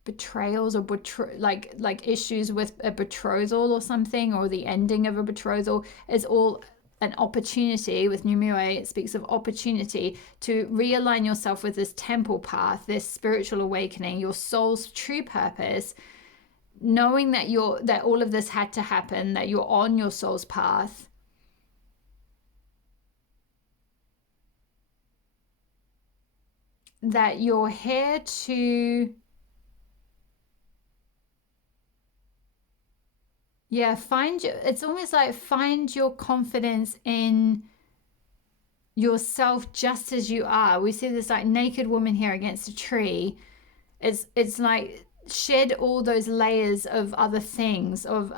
betrayals or like issues with a betrothal or something, or the ending of a betrothal, is all an opportunity. With New Moirae, it speaks of opportunity to realign yourself with this temple path, this spiritual awakening, your soul's true purpose, knowing that that all of this had to happen, that you're on your soul's path. That you're here to it's almost like find your confidence in yourself just as you are. We see this like naked woman here against a tree. It's like shed all those layers of other things, of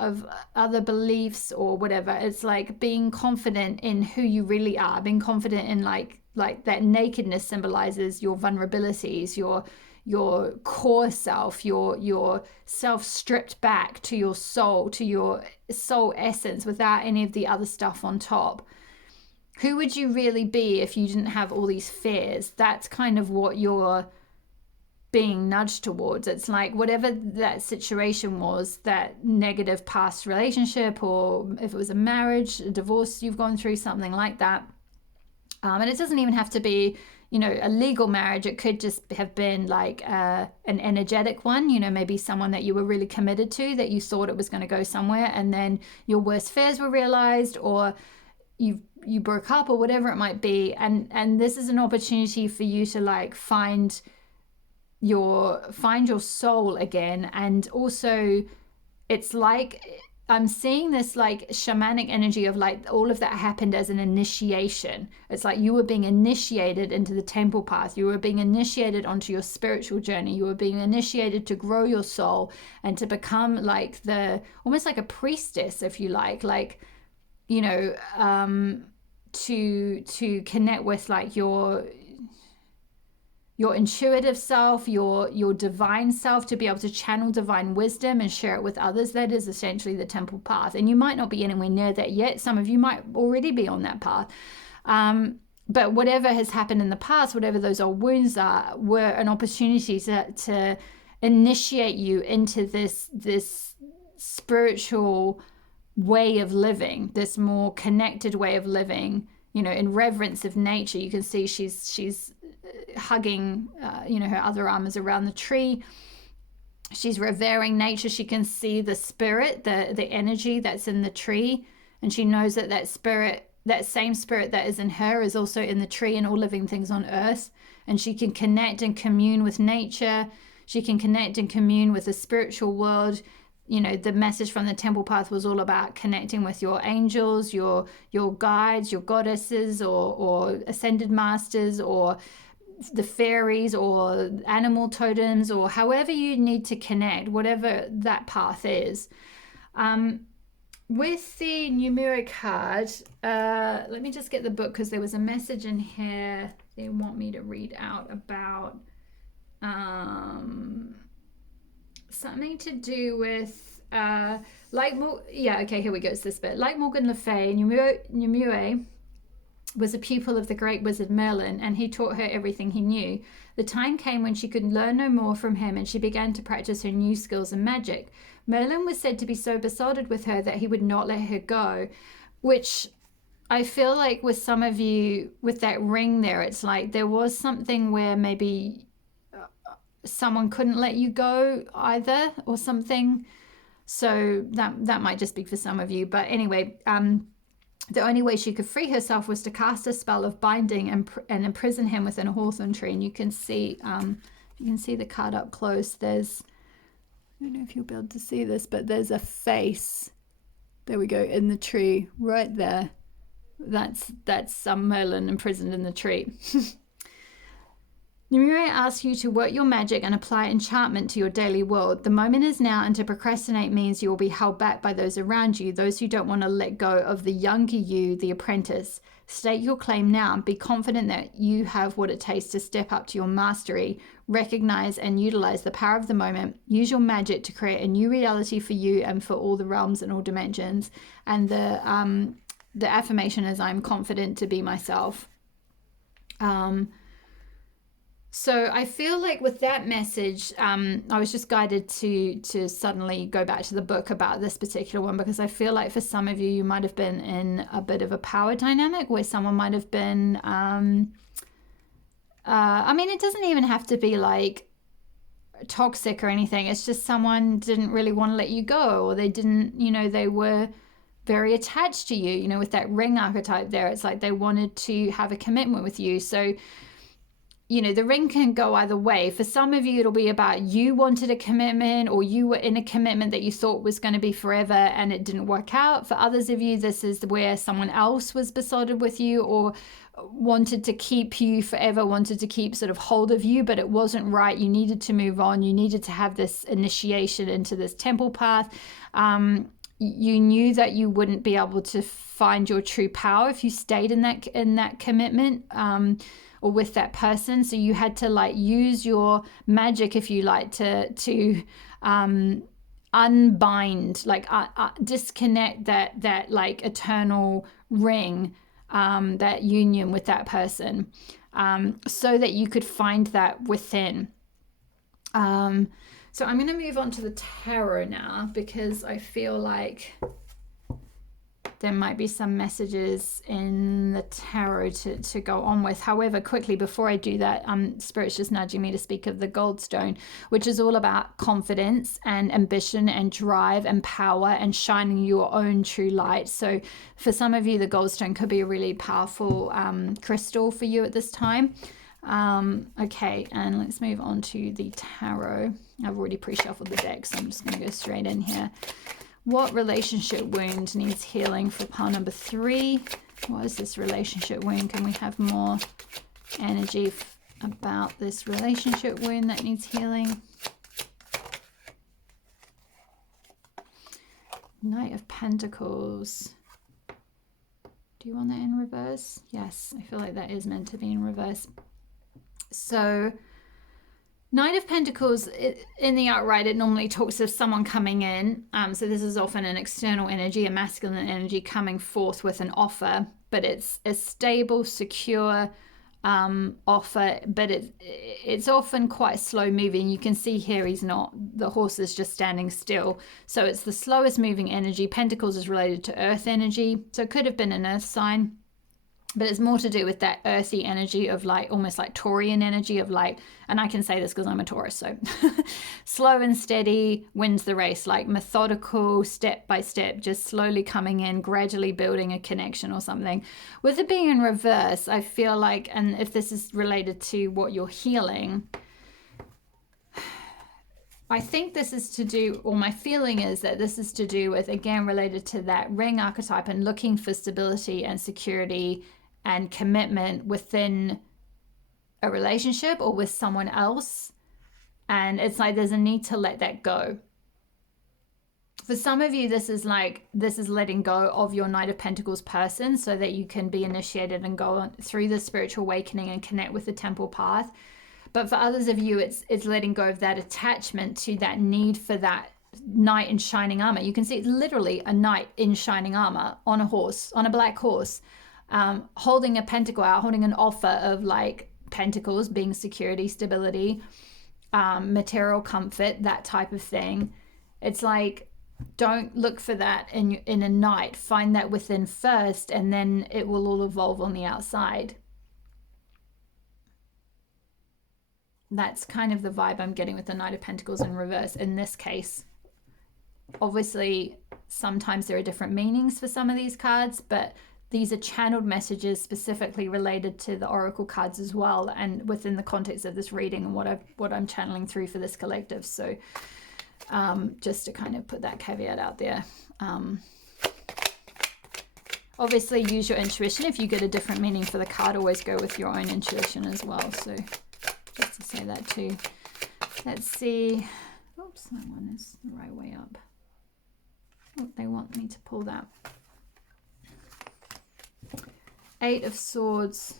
other beliefs or whatever. It's like being confident in who you really are, being confident in like that nakedness symbolizes your vulnerabilities, your core self, your self stripped back to your soul essence without any of the other stuff on top. Who would you really be if you didn't have all these fears? That's kind of what you're being nudged towards. It's like whatever that situation was, that negative past relationship, or if it was a marriage, a divorce you've gone through, something like that. And it doesn't even have to be, you know, a legal marriage. It could just have been like an energetic one, you know, maybe someone that you were really committed to, that you thought it was going to go somewhere, and then your worst fears were realized, or you broke up, or whatever it might be. And this is an opportunity for you to like find your soul again. And also it's like I'm seeing this like shamanic energy of like all of that happened as an initiation. It's like you were being initiated into the temple path. You were being initiated onto your spiritual journey. You were being initiated to grow your soul and to become like almost like a priestess, if you like, you know, to connect with like your intuitive self, your divine self, to be able to channel divine wisdom and share it with others. That is essentially the temple path. And you might not be anywhere near that yet. Some of you might already be on that path. But whatever has happened in the past, whatever those old wounds are, were an opportunity to initiate you into this spiritual way of living, this more connected way of living, you know, in reverence of nature. You can see she's hugging, you know, her other arm is around the tree. She's revering nature. She can see the spirit, the energy that's in the tree, and she knows that spirit, that same spirit that is in her, is also in the tree and all living things on earth. And she can connect and commune with nature. She can connect and commune with the spiritual world. You know, the message from the temple path was all about connecting with your angels, your guides, your goddesses, or ascended masters, or the fairies, or animal totems, or however you need to connect, whatever that path is. With the Moirae card, let me just get the book, because there was a message in here they want me to read out about something to do with here we go. It's this bit. Like Morgan Le Fay, Moirae was a pupil of the great wizard Merlin, and he taught her everything he knew. The time came when she could learn no more from him, and she began to practice her new skills in magic. Merlin was said to be so besotted with her that he would not let her go, which I feel like with some of you, with that ring there, it's like there was something where maybe someone couldn't let you go either, or something. So that might just be for some of you. But anyway, the only way she could free herself was to cast a spell of binding and imprison him within a hawthorn tree. And you can see the card up close. There's, I don't know if you'll be able to see this, but there's a face. There we go, in the tree right there. That's Merlin imprisoned in the tree. Moirae asks you to work your magic and apply enchantment to your daily world. The moment is now, and to procrastinate means you will be held back by those around you, those who don't want to let go of the younger you, the apprentice. State your claim now. Be confident that you have what it takes to step up to your mastery. Recognize and utilize the power of the moment. Use your magic to create a new reality for you and for all the realms and all dimensions. And the affirmation is, I'm confident to be myself. So I feel like with that message, I was just guided to suddenly go back to the book about this particular one, because I feel like for some of you, you might have been in a bit of a power dynamic where someone might have been, I mean, it doesn't even have to be like toxic or anything. It's just someone didn't really want to let you go, or they didn't, you know, they were very attached to you, you know, with that ring archetype there. It's like they wanted to have a commitment with you. So, you know, the ring can go either way. For some of you, it'll be about you wanted a commitment, or you were in a commitment that you thought was going to be forever and it didn't work out. For others of you, this is where someone else was besotted with you, or wanted to keep you forever, wanted to keep sort of hold of you, but it wasn't right. You needed to move on. You needed to have this initiation into this temple path. You knew that you wouldn't be able to find your true power if you stayed in that commitment, or with that person. So you had to like use your magic, if you like, to unbind, like disconnect that like eternal ring, that union with that person, so that you could find that within. So I'm going to move on to the tarot now, because I feel like there might be some messages in the tarot to go on with. However, quickly before I do that, Spirit's just nudging me to speak of the Goldstone, which is all about confidence and ambition and drive and power and shining your own true light. So for some of you, the Goldstone could be a really powerful crystal for you at this time. Okay, and let's move on to the tarot. I've already pre-shuffled the deck, so I'm just going to go straight in here. What relationship wound needs healing for pile number 3? What is this relationship wound? Can we have more energy about this relationship wound that needs healing? Knight of Pentacles. Do you want that in reverse? Yes, I feel like that is meant to be in reverse. So Knight of Pentacles, in the outright, it normally talks of someone coming in. So this is often an external energy, a masculine energy coming forth with an offer, but it's a stable, secure offer, but it's often quite slow moving. You can see here the horse is just standing still. So it's the slowest moving energy. Pentacles is related to earth energy. So it could have been an earth sign, but it's more to do with that earthy energy of like, almost like Taurian energy of like, and I can say this because I'm a Taurus, so slow and steady wins the race, like methodical, step by step, just slowly coming in, gradually building a connection or something. With it being in reverse, I feel like, and if this is related to what you're healing, I think this is to do, or my feeling is that this is to do with, again, related to that ring archetype and looking for stability and security and commitment within a relationship or with someone else. And it's like there's a need to let that go. For some of you, this is letting go of your Knight of Pentacles person so that you can be initiated and go through the spiritual awakening and connect with the temple path. But for others of you, it's letting go of that attachment to that need for that knight in shining armor. You can see it's literally a knight in shining armor on a horse, on a black horse, holding a pentacle out, holding an offer of like pentacles being security, stability, material comfort, that type of thing. It's like, don't look for that in a knight. Find that within first, and then it will all evolve on the outside. That's kind of the vibe I'm getting with the Knight of Pentacles in reverse in this case. Obviously, sometimes there are different meanings for some of these cards, but these are channeled messages specifically related to the oracle cards as well, and within the context of this reading and what I'm channeling through for this collective. So just to kind of put that caveat out there. Obviously, use your intuition. If you get a different meaning for the card, always go with your own intuition as well. So just to say that too. Let's see. Oops, that one is the right way up. Oh, they want me to pull that. 8 of Swords.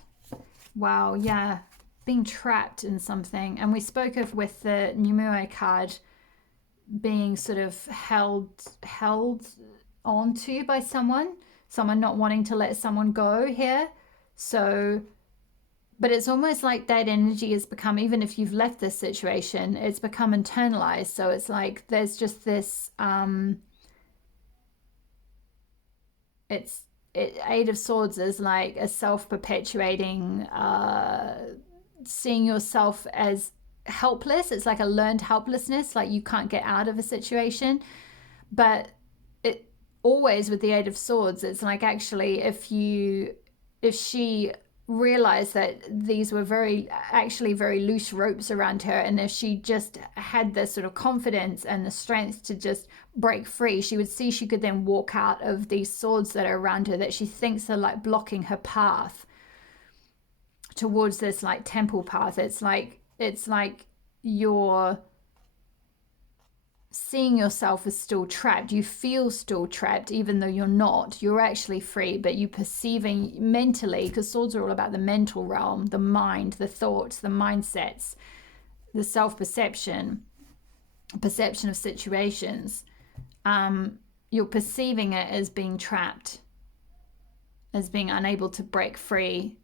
Wow, yeah. Being trapped in something. And we spoke of with the Moirae card being sort of held onto by someone not wanting to let someone go here. So, but it's almost like that energy has become, even if you've left this situation, it's become internalized. So it's like there's just this Eight of Swords is like a self-perpetuating, seeing yourself as helpless. It's like a learned helplessness, like you can't get out of a situation. But it always, with the 8 of Swords, it's like, actually, if she realized that these were very loose ropes around her, and if she just had the sort of confidence and the strength to just break free, she would see she could then walk out of these swords that are around her that she thinks are like blocking her path towards this like temple path. It's like you're seeing yourself as still trapped. You feel still trapped, even though you're not. You're actually free, but you perceiving mentally, because swords are all about the mental realm, the mind, the thoughts, the mindsets, the self-perception, perception of situations. You're perceiving it as being trapped, as being unable to break free.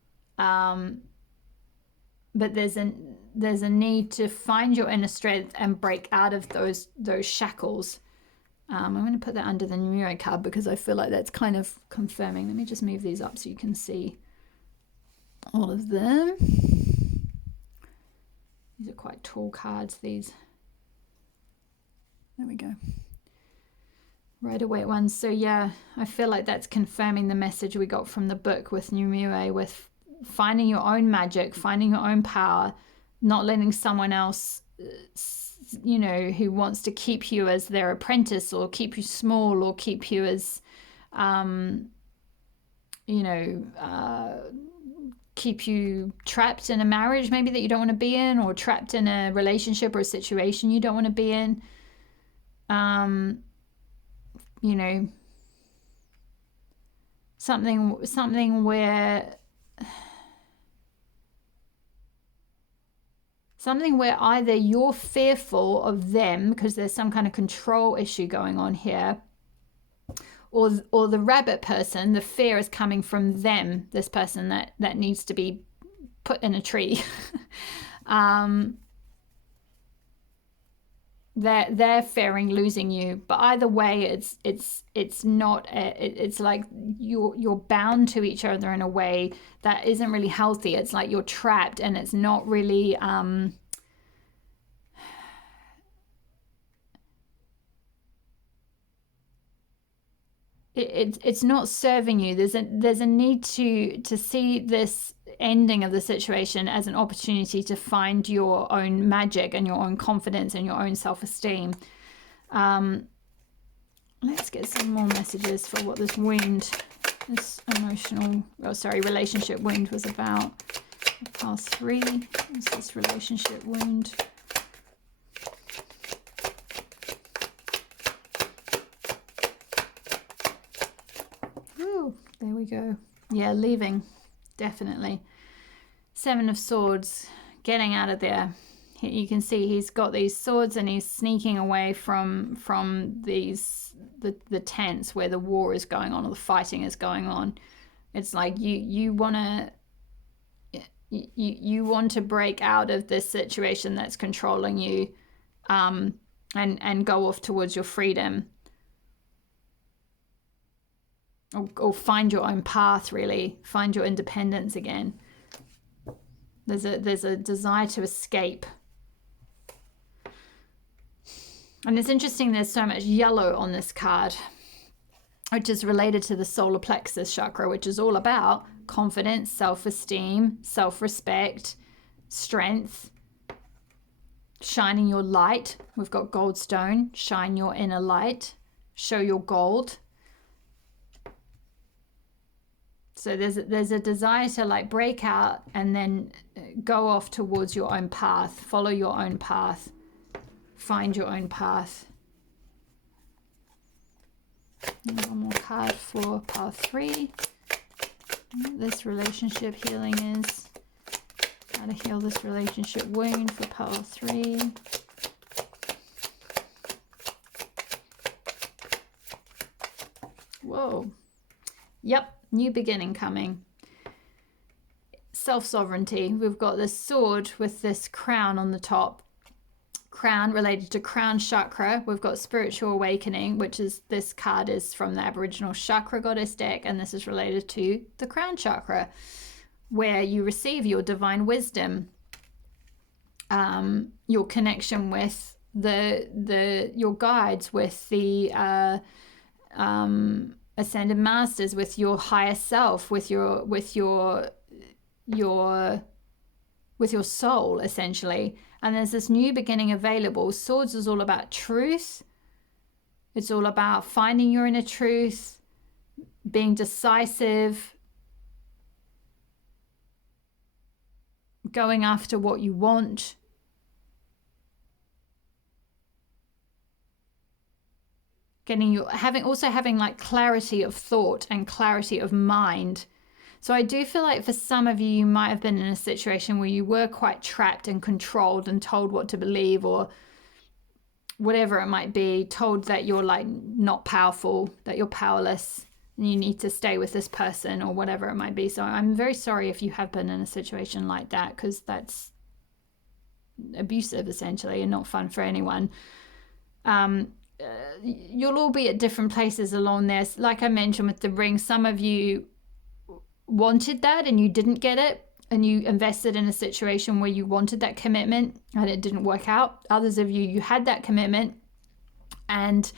there's a need to find your inner strength and break out of those shackles. I'm going to put that under the Moirae card because I feel like that's kind of confirming. Let me just move these up so you can see all of them. These are quite tall cards, these. There we go. Rider-Waite ones. So yeah, I feel like that's confirming the message we got from the book with New Moirae, with finding your own magic, finding your own power, not letting someone else, you know, who wants to keep you as their apprentice or keep you small or keep you as, you know, keep you trapped in a marriage maybe that you don't want to be in, or trapped in a relationship or a situation you don't want to be in. You know, something where either you're fearful of them because there's some kind of control issue going on here, or the rabbit person, the fear is coming from them, this person that needs to be put in a tree. They're fearing losing you, but either way, it's not. It's like you're bound to each other in a way that isn't really healthy. It's like you're trapped, and it's not really. It's not serving you. There's a need to see this ending of the situation as an opportunity to find your own magic and your own confidence and your own self-esteem. Let's get some more messages for what this relationship wound was about. Pile 3 is this relationship wound. Ooh, there we go. Yeah, leaving, definitely. 7 of Swords, getting out of there. You can see he's got these swords and he's sneaking away from the tents where the war is going on or the fighting is going on. It's like you want to break out of this situation that's controlling you, and go off towards your freedom, or find your own path, really find your independence again. There's a desire to escape. And it's interesting, there's so much yellow on this card, which is related to the solar plexus chakra, which is all about confidence, self-esteem, self-respect, strength, shining your light. We've got Goldstone, shine your inner light, show your gold. So there's a desire to like break out and then go off towards your own path, follow your own path, find your own path. And one more card for pile 3. This relationship healing is. How to heal this relationship wound for pile 3. Whoa. Yep. New beginning coming. Self-sovereignty. We've got this sword with this crown on the top. Crown related to crown chakra. We've got spiritual awakening, which is, this card is from the Aboriginal chakra goddess deck, and this is related to the crown chakra, where you receive your divine wisdom, your connection with your guides, with the ascended masters, with your higher self, with your soul, essentially. And there's this new beginning available. Swords is all about truth. It's all about finding your inner truth, being decisive, going after what you want. Having like clarity of thought and clarity of mind. So I do feel like for some of you, you might have been in a situation where you were quite trapped and controlled and told what to believe, or whatever it might be, told that you're like not powerful, that you're powerless, and you need to stay with this person or whatever it might be. So I'm very sorry if you have been in a situation like that, because that's abusive essentially and not fun for anyone. You'll all be at different places along this. Like I mentioned with the ring, some of you wanted that and you didn't get it, and you invested in a situation where you wanted that commitment and it didn't work out. Others of you, you had that commitment and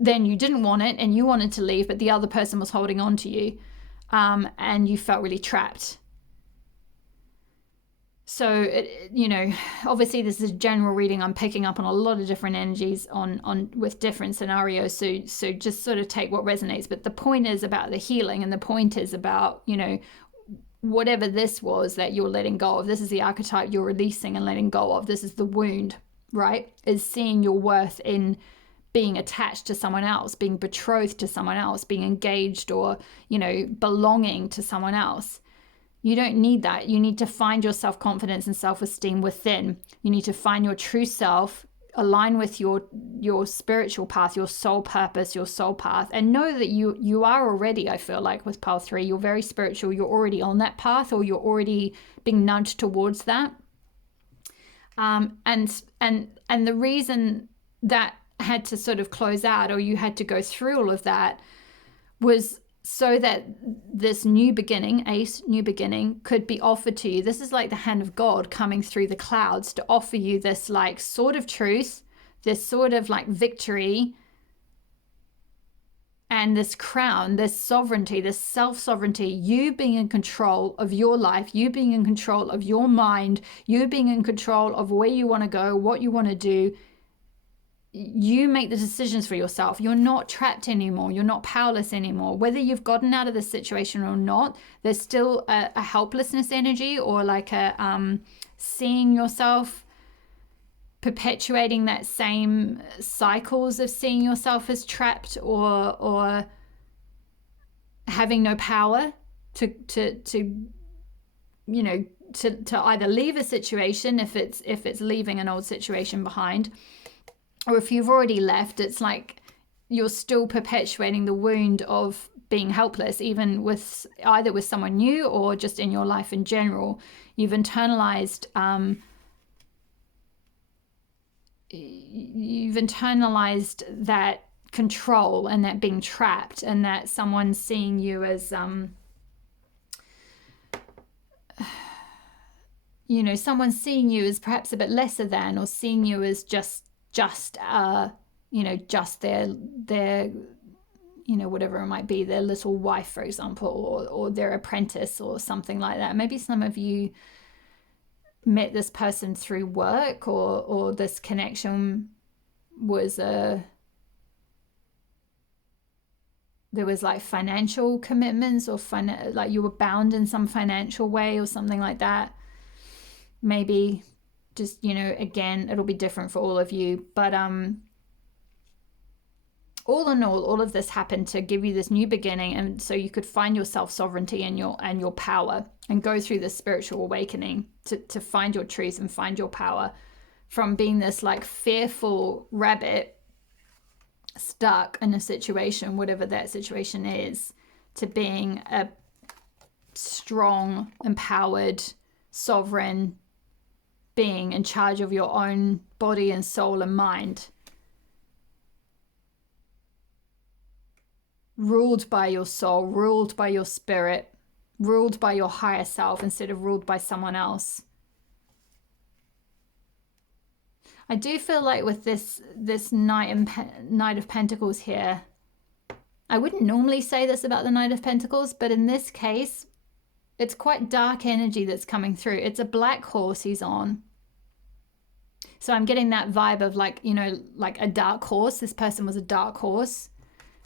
then you didn't want it and you wanted to leave, but the other person was holding on to you, and you felt really trapped. So, obviously this is a general reading. I'm picking up on a lot of different energies on with different scenarios. So just sort of take what resonates. But the point is about the healing, and the point is about, whatever this was that you're letting go of. This is the archetype you're releasing and letting go of. This is the wound, right? Is seeing your worth in being attached to someone else, being betrothed to someone else, being engaged, or, belonging to someone else. You don't need that. You need to find your self-confidence and self-esteem within. You need to find your true self, align with your spiritual path, your soul purpose, your soul path, and know that you are already, I feel like with Pile 3, you're very spiritual. You're already on that path, or you're already being nudged towards that. And the reason that had to sort of close out, or you had to go through all of that, was so that this new beginning, new beginning, could be offered to you. This is like the hand of God coming through the clouds to offer you this like sort of truth, this sort of like victory, and this crown, this sovereignty, this self-sovereignty, you being in control of your life, you being in control of your mind, you being in control of where you want to go, what you want to do. You make the decisions for yourself. You're not trapped anymore. You're not powerless anymore. Whether you've gotten out of the situation or not, there's still a helplessness energy, or like a seeing yourself, perpetuating that same cycles of seeing yourself as trapped, or having no power to either leave a situation if it's leaving an old situation behind. Or if you've already left, it's like you're still perpetuating the wound of being helpless, even with either with someone new or just in your life in general. You've internalized that control, and that being trapped, and that someone's seeing you as someone's seeing you as perhaps a bit lesser than, or seeing you as just their whatever it might be, their little wife, for example, or their apprentice or something like that. Maybe some of you met this person through work, or this connection was there was like financial commitments, or like you were bound in some financial way or something like that. Maybe just, again, it'll be different for all of you. But all in all of this happened to give you this new beginning, and so you could find your self-sovereignty and your power, and go through this spiritual awakening to find your truth and find your power, from being this like fearful rabbit stuck in a situation, whatever that situation is, to being a strong, empowered, sovereign being in charge of your own body and soul and mind, ruled by your soul, ruled by your spirit, ruled by your higher self instead of ruled by someone else. I do feel like with this Knight of Pentacles here, I wouldn't normally say this about the Knight of Pentacles, but in this case, it's quite dark energy that's coming through. It's a black horse he's on. So I'm getting that vibe of like a dark horse. This person was a dark horse.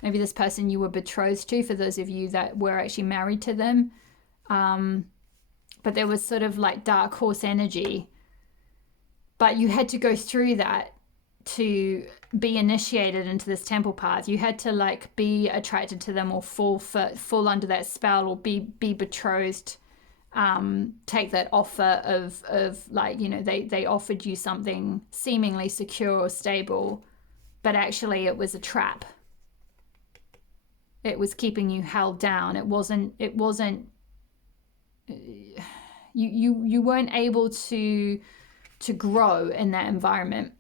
Maybe this person you were betrothed to, for those of you that were actually married to them. But there was sort of like dark horse energy. But you had to go through that to be initiated into this temple path. You had to like be attracted to them, or fall under that spell, or be betrothed, take that offer of like, they offered you something seemingly secure or stable, but actually it was a trap. keeping you held down. It wasn't you weren't able to grow in that environment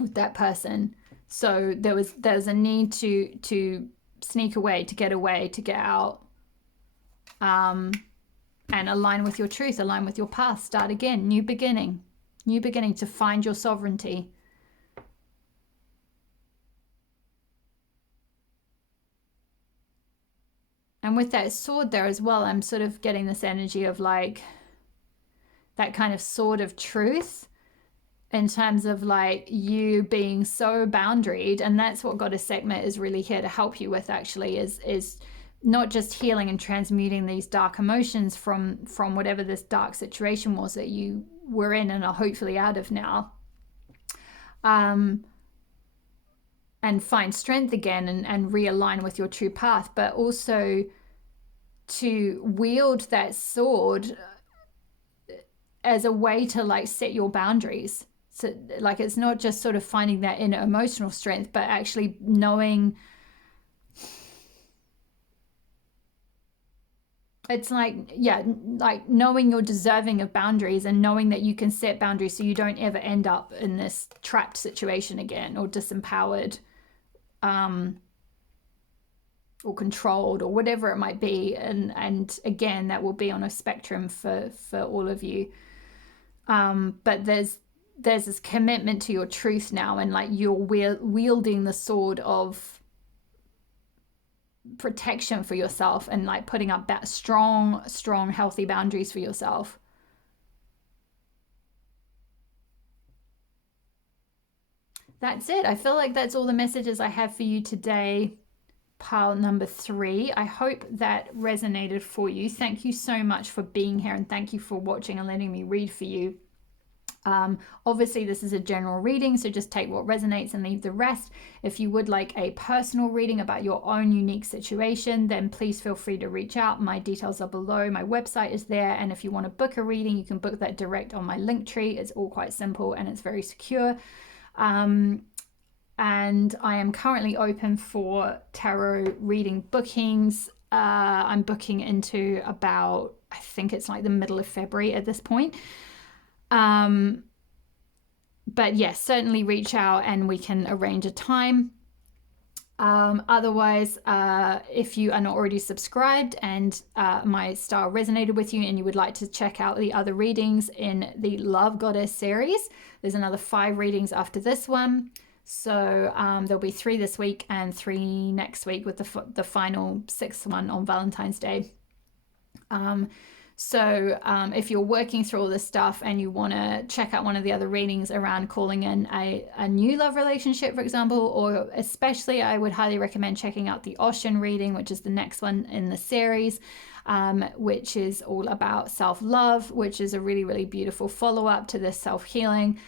with that person. So there's a need to sneak away, to get out, and align with your truth, align with your path, start again, new beginning to find your sovereignty. And with that sword there as well, I'm sort of getting this energy of like that kind of sword of truth, in terms of like you being so boundaried. And that's what Goddess Sekhmet is really here to help you with, actually, is not just healing and transmuting these dark emotions from whatever this dark situation was that you were in and are hopefully out of now, and find strength again and realign with your true path, but also to wield that sword as a way to like set your boundaries. So like it's not just sort of finding that inner emotional strength, but actually knowing, it's like, yeah, like knowing you're deserving of boundaries and knowing that you can set boundaries so you don't ever end up in this trapped situation again, or disempowered, or controlled, or whatever it might be. And again, that will be on a spectrum for all of you. But there's this commitment to your truth now, and like you're wielding the sword of protection for yourself, and like putting up that strong healthy boundaries for yourself. That's it. I feel like that's all the messages I have for you today, pile number 3. I hope that resonated for you. Thank you so much for being here, and thank you for watching and letting me read for you. Obviously this is a general reading, so just take what resonates and leave the rest. If you would like a personal reading about your own unique situation, then please feel free to reach out. My details are below, my website is there, and if you want to book a reading, you can book that direct on my Linktree. It's all quite simple and it's very secure. And I am currently open for tarot reading bookings. I'm booking into about, I think it's like the middle of February at this point. But yes, certainly reach out and we can arrange a time. Otherwise, if you are not already subscribed and my style resonated with you and you would like to check out the other readings in the Love Goddess series, there's another 5 readings after this one. So there'll be 3 this week and 3 next week, with the final 6th one on Valentine's Day. So if you're working through all this stuff and you want to check out one of the other readings around calling in a new love relationship, for example, or especially, I would highly recommend checking out the Oshun reading, which is the next one in the series, which is all about self-love, which is a really, really beautiful follow-up to this self-healing.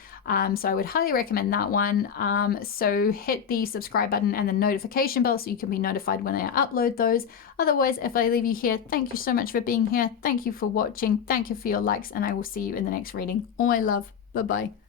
So I would highly recommend that one. So hit the subscribe button and the notification bell so you can be notified when I upload those. Otherwise, if I leave you here, thank you so much for being here. Thank you for watching. Thank you for your likes, and I will see you in the next reading. All my love. Bye-bye.